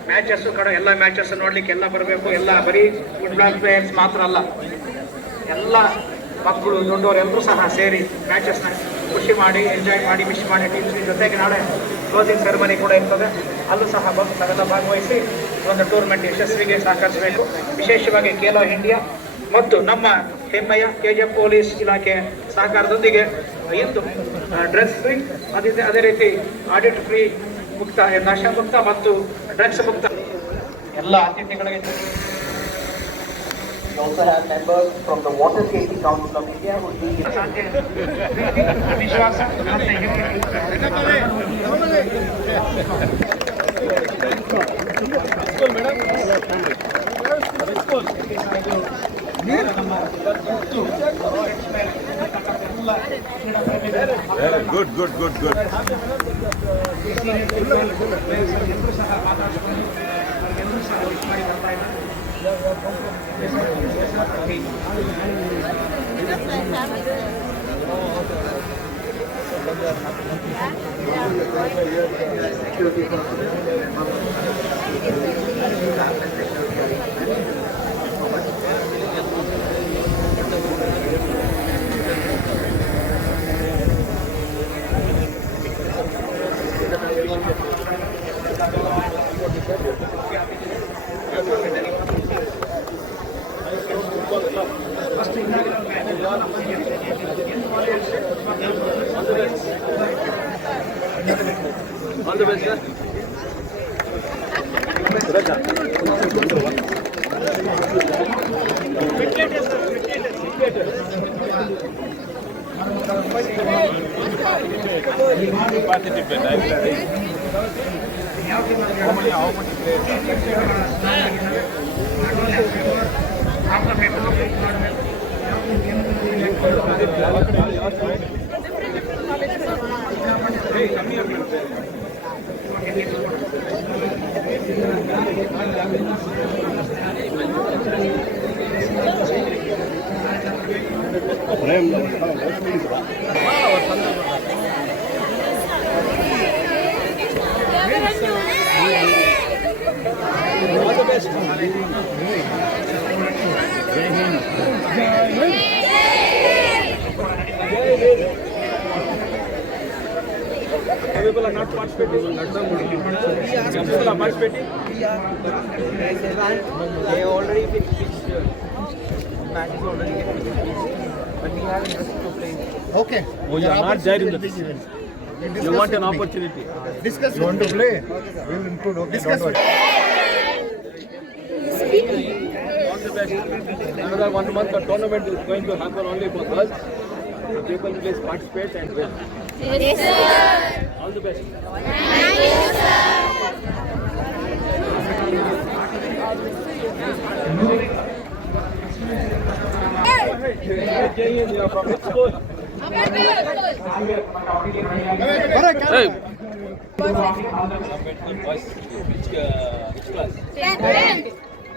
ಮ್ಯಾಚಸ್ ಕಡೆ ಎಲ್ಲ ಮ್ಯಾಚಸ್ ನೋಡ್ಲಿಕ್ಕೆ ಎಲ್ಲ ಬರಬೇಕು. ಎಲ್ಲ ಬರೀ ಫುಟ್ಬಾಲ್ ಪ್ಲೇಯರ್ಸ್ ಮಾತ್ರ ಅಲ್ಲ, ಎಲ್ಲ ಮಕ್ಕಳು ದೊಡ್ಡವರು ಎಲ್ಲರೂ ಸಹ ಸೇರಿ ಮ್ಯಾಚಸ್ನ ಖುಷಿ ಮಾಡಿ ಎಂಜಾಯ್ ಮಾಡಿ ವಿಶ್ ಮಾಡಿ ಟೀಮ್ಸ್ ಜೊತೆಗೆ ನಾಳೆ ಕ್ಲೋಸಿಂಗ್ ಸೆರೆಮನಿ ಕೂಡ ಇರ್ತದೆ. ಅಲ್ಲೂ ಸಹ ಸಗದ ಭಾಗವಹಿಸಿ ಒಂದು ಟೂರ್ನಮೆಂಟ್ ಯಶಸ್ವಿಗೆ ಸಹಕರಿಸಬೇಕು. ವಿಶೇಷವಾಗಿ ಖೇಲೋ ಇಂಡಿಯಾ ಮತ್ತು ನಮ್ಮ ಹೆಮ್ಮೆಯ KGF ಪೊಲೀಸ್ ಇಲಾಖೆ ಸಹಕಾರದೊಂದಿಗೆ ಇಂದು ಡ್ರಗ್ಸ್ ಫ್ರೀ ಅದೇ ರೀತಿ ಆಡಿಟ್ ಫ್ರೀ ಮುಕ್ತ, ನಶಾ ಮುಕ್ತ ಮತ್ತು ಡ್ರಗ್ಸ್ ಮುಕ್ತ ಎಲ್ಲ ಅತಿಥಿಗಳಿಗೆ. We also have members from the Water Safety Council of India who will be ವಿಶ್ವಾಸ good good good good good. People are not participating. People are participating. They already fixed matches already get fixed. But we have interest to play. Okay. Oh, you are not there in the decision. You want an opportunity. Discuss. You want to play? We'll include. Okay. Discuss. All the best. Another 1 month, the tournament is going to happen only for girls. So people please participate and win. Yes, sir. All the best. Thank you, sir. Jai Hind, you are from which school? Which class? 10th.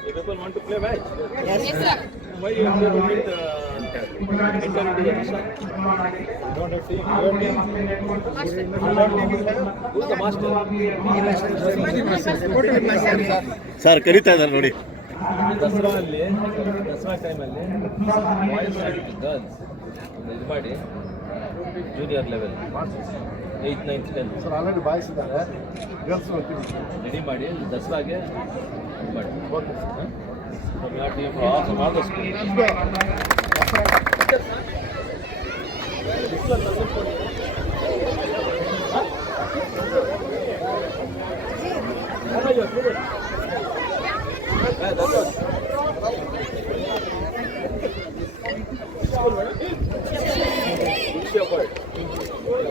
You people want to play match? Yes, sir. Why you have to enter into the national? Don't have team. Your team? Who's the master? Sir ಕರೀತಾ ಇದ್ದಾರೆ ನೋಡಿ. ದಸರಾ ಟೈಮಲ್ಲಿ boys and girls ಇದು ಮಾಡಿ junior level 8th 9th 10th sir already boys ಇದ್ದಾರೆ, girls ready ಮಾಡಿ ದಸರಾಗೆ ಇದು ಮಾಡಿ. Okay sir. From your team, from all the schools.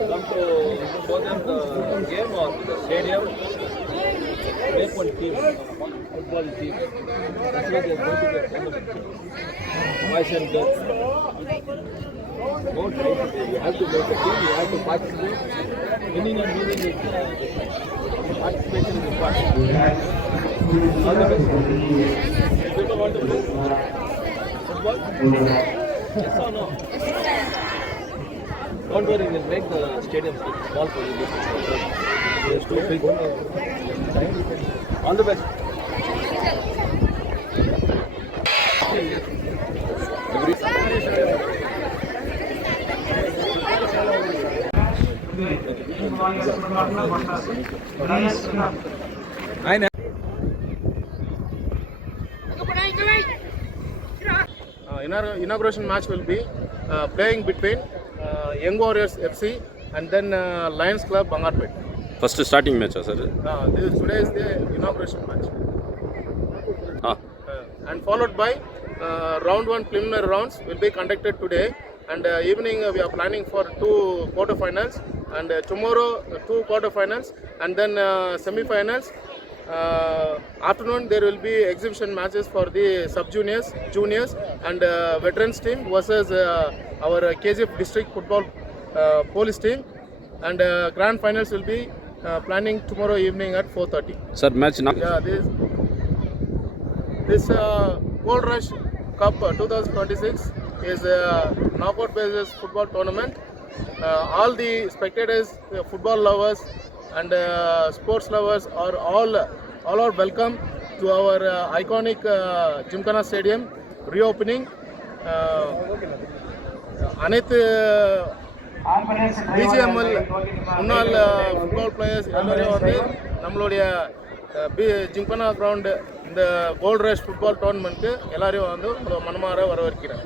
Come to show them the game or the stadium. Make one team, football team. That's why they are going to get tournament. Boys and girls. Don't try to play. You have to make a team. You have to participate. Winning and losing is participation is important. All the best. People want to play football? Yes or no? Don't worry, we'll make the stadium small for you. There's too big. All the best. Inauguration match will be playing between Young Warriors FC and then Lions Club Bangarpet. First starting ಮ್ಯಾಚಾ sir? Today is the inauguration match. ಹಾಂ. And followed by round 1 preliminary rounds will be conducted today, and evening we are planning for 2 quarterfinals, and tomorrow 2 quarterfinals, and then semi-finals. Afternoon there will be exhibition matches for the sub-juniors, juniors and veterans team versus our KGF district football police team. and grand finals will be planning tomorrow evening at 4:30. Sir, match now. Yeah, this Gold Rush Cup 2026 is a knockout basis football tournament. All the spectators, football lovers and sports lovers are all are welcome to our iconic Gymkhana Stadium reopening. அனைத்து BGML முன்னாள் football players எல்லோரையும் வந்து நம்மளுடைய gymkhana ground இந்த gold rush football டோர்னமெண்ட்டுக்கு எல்லாரையும் வந்து மனமாற வரவேற்கிறேன்.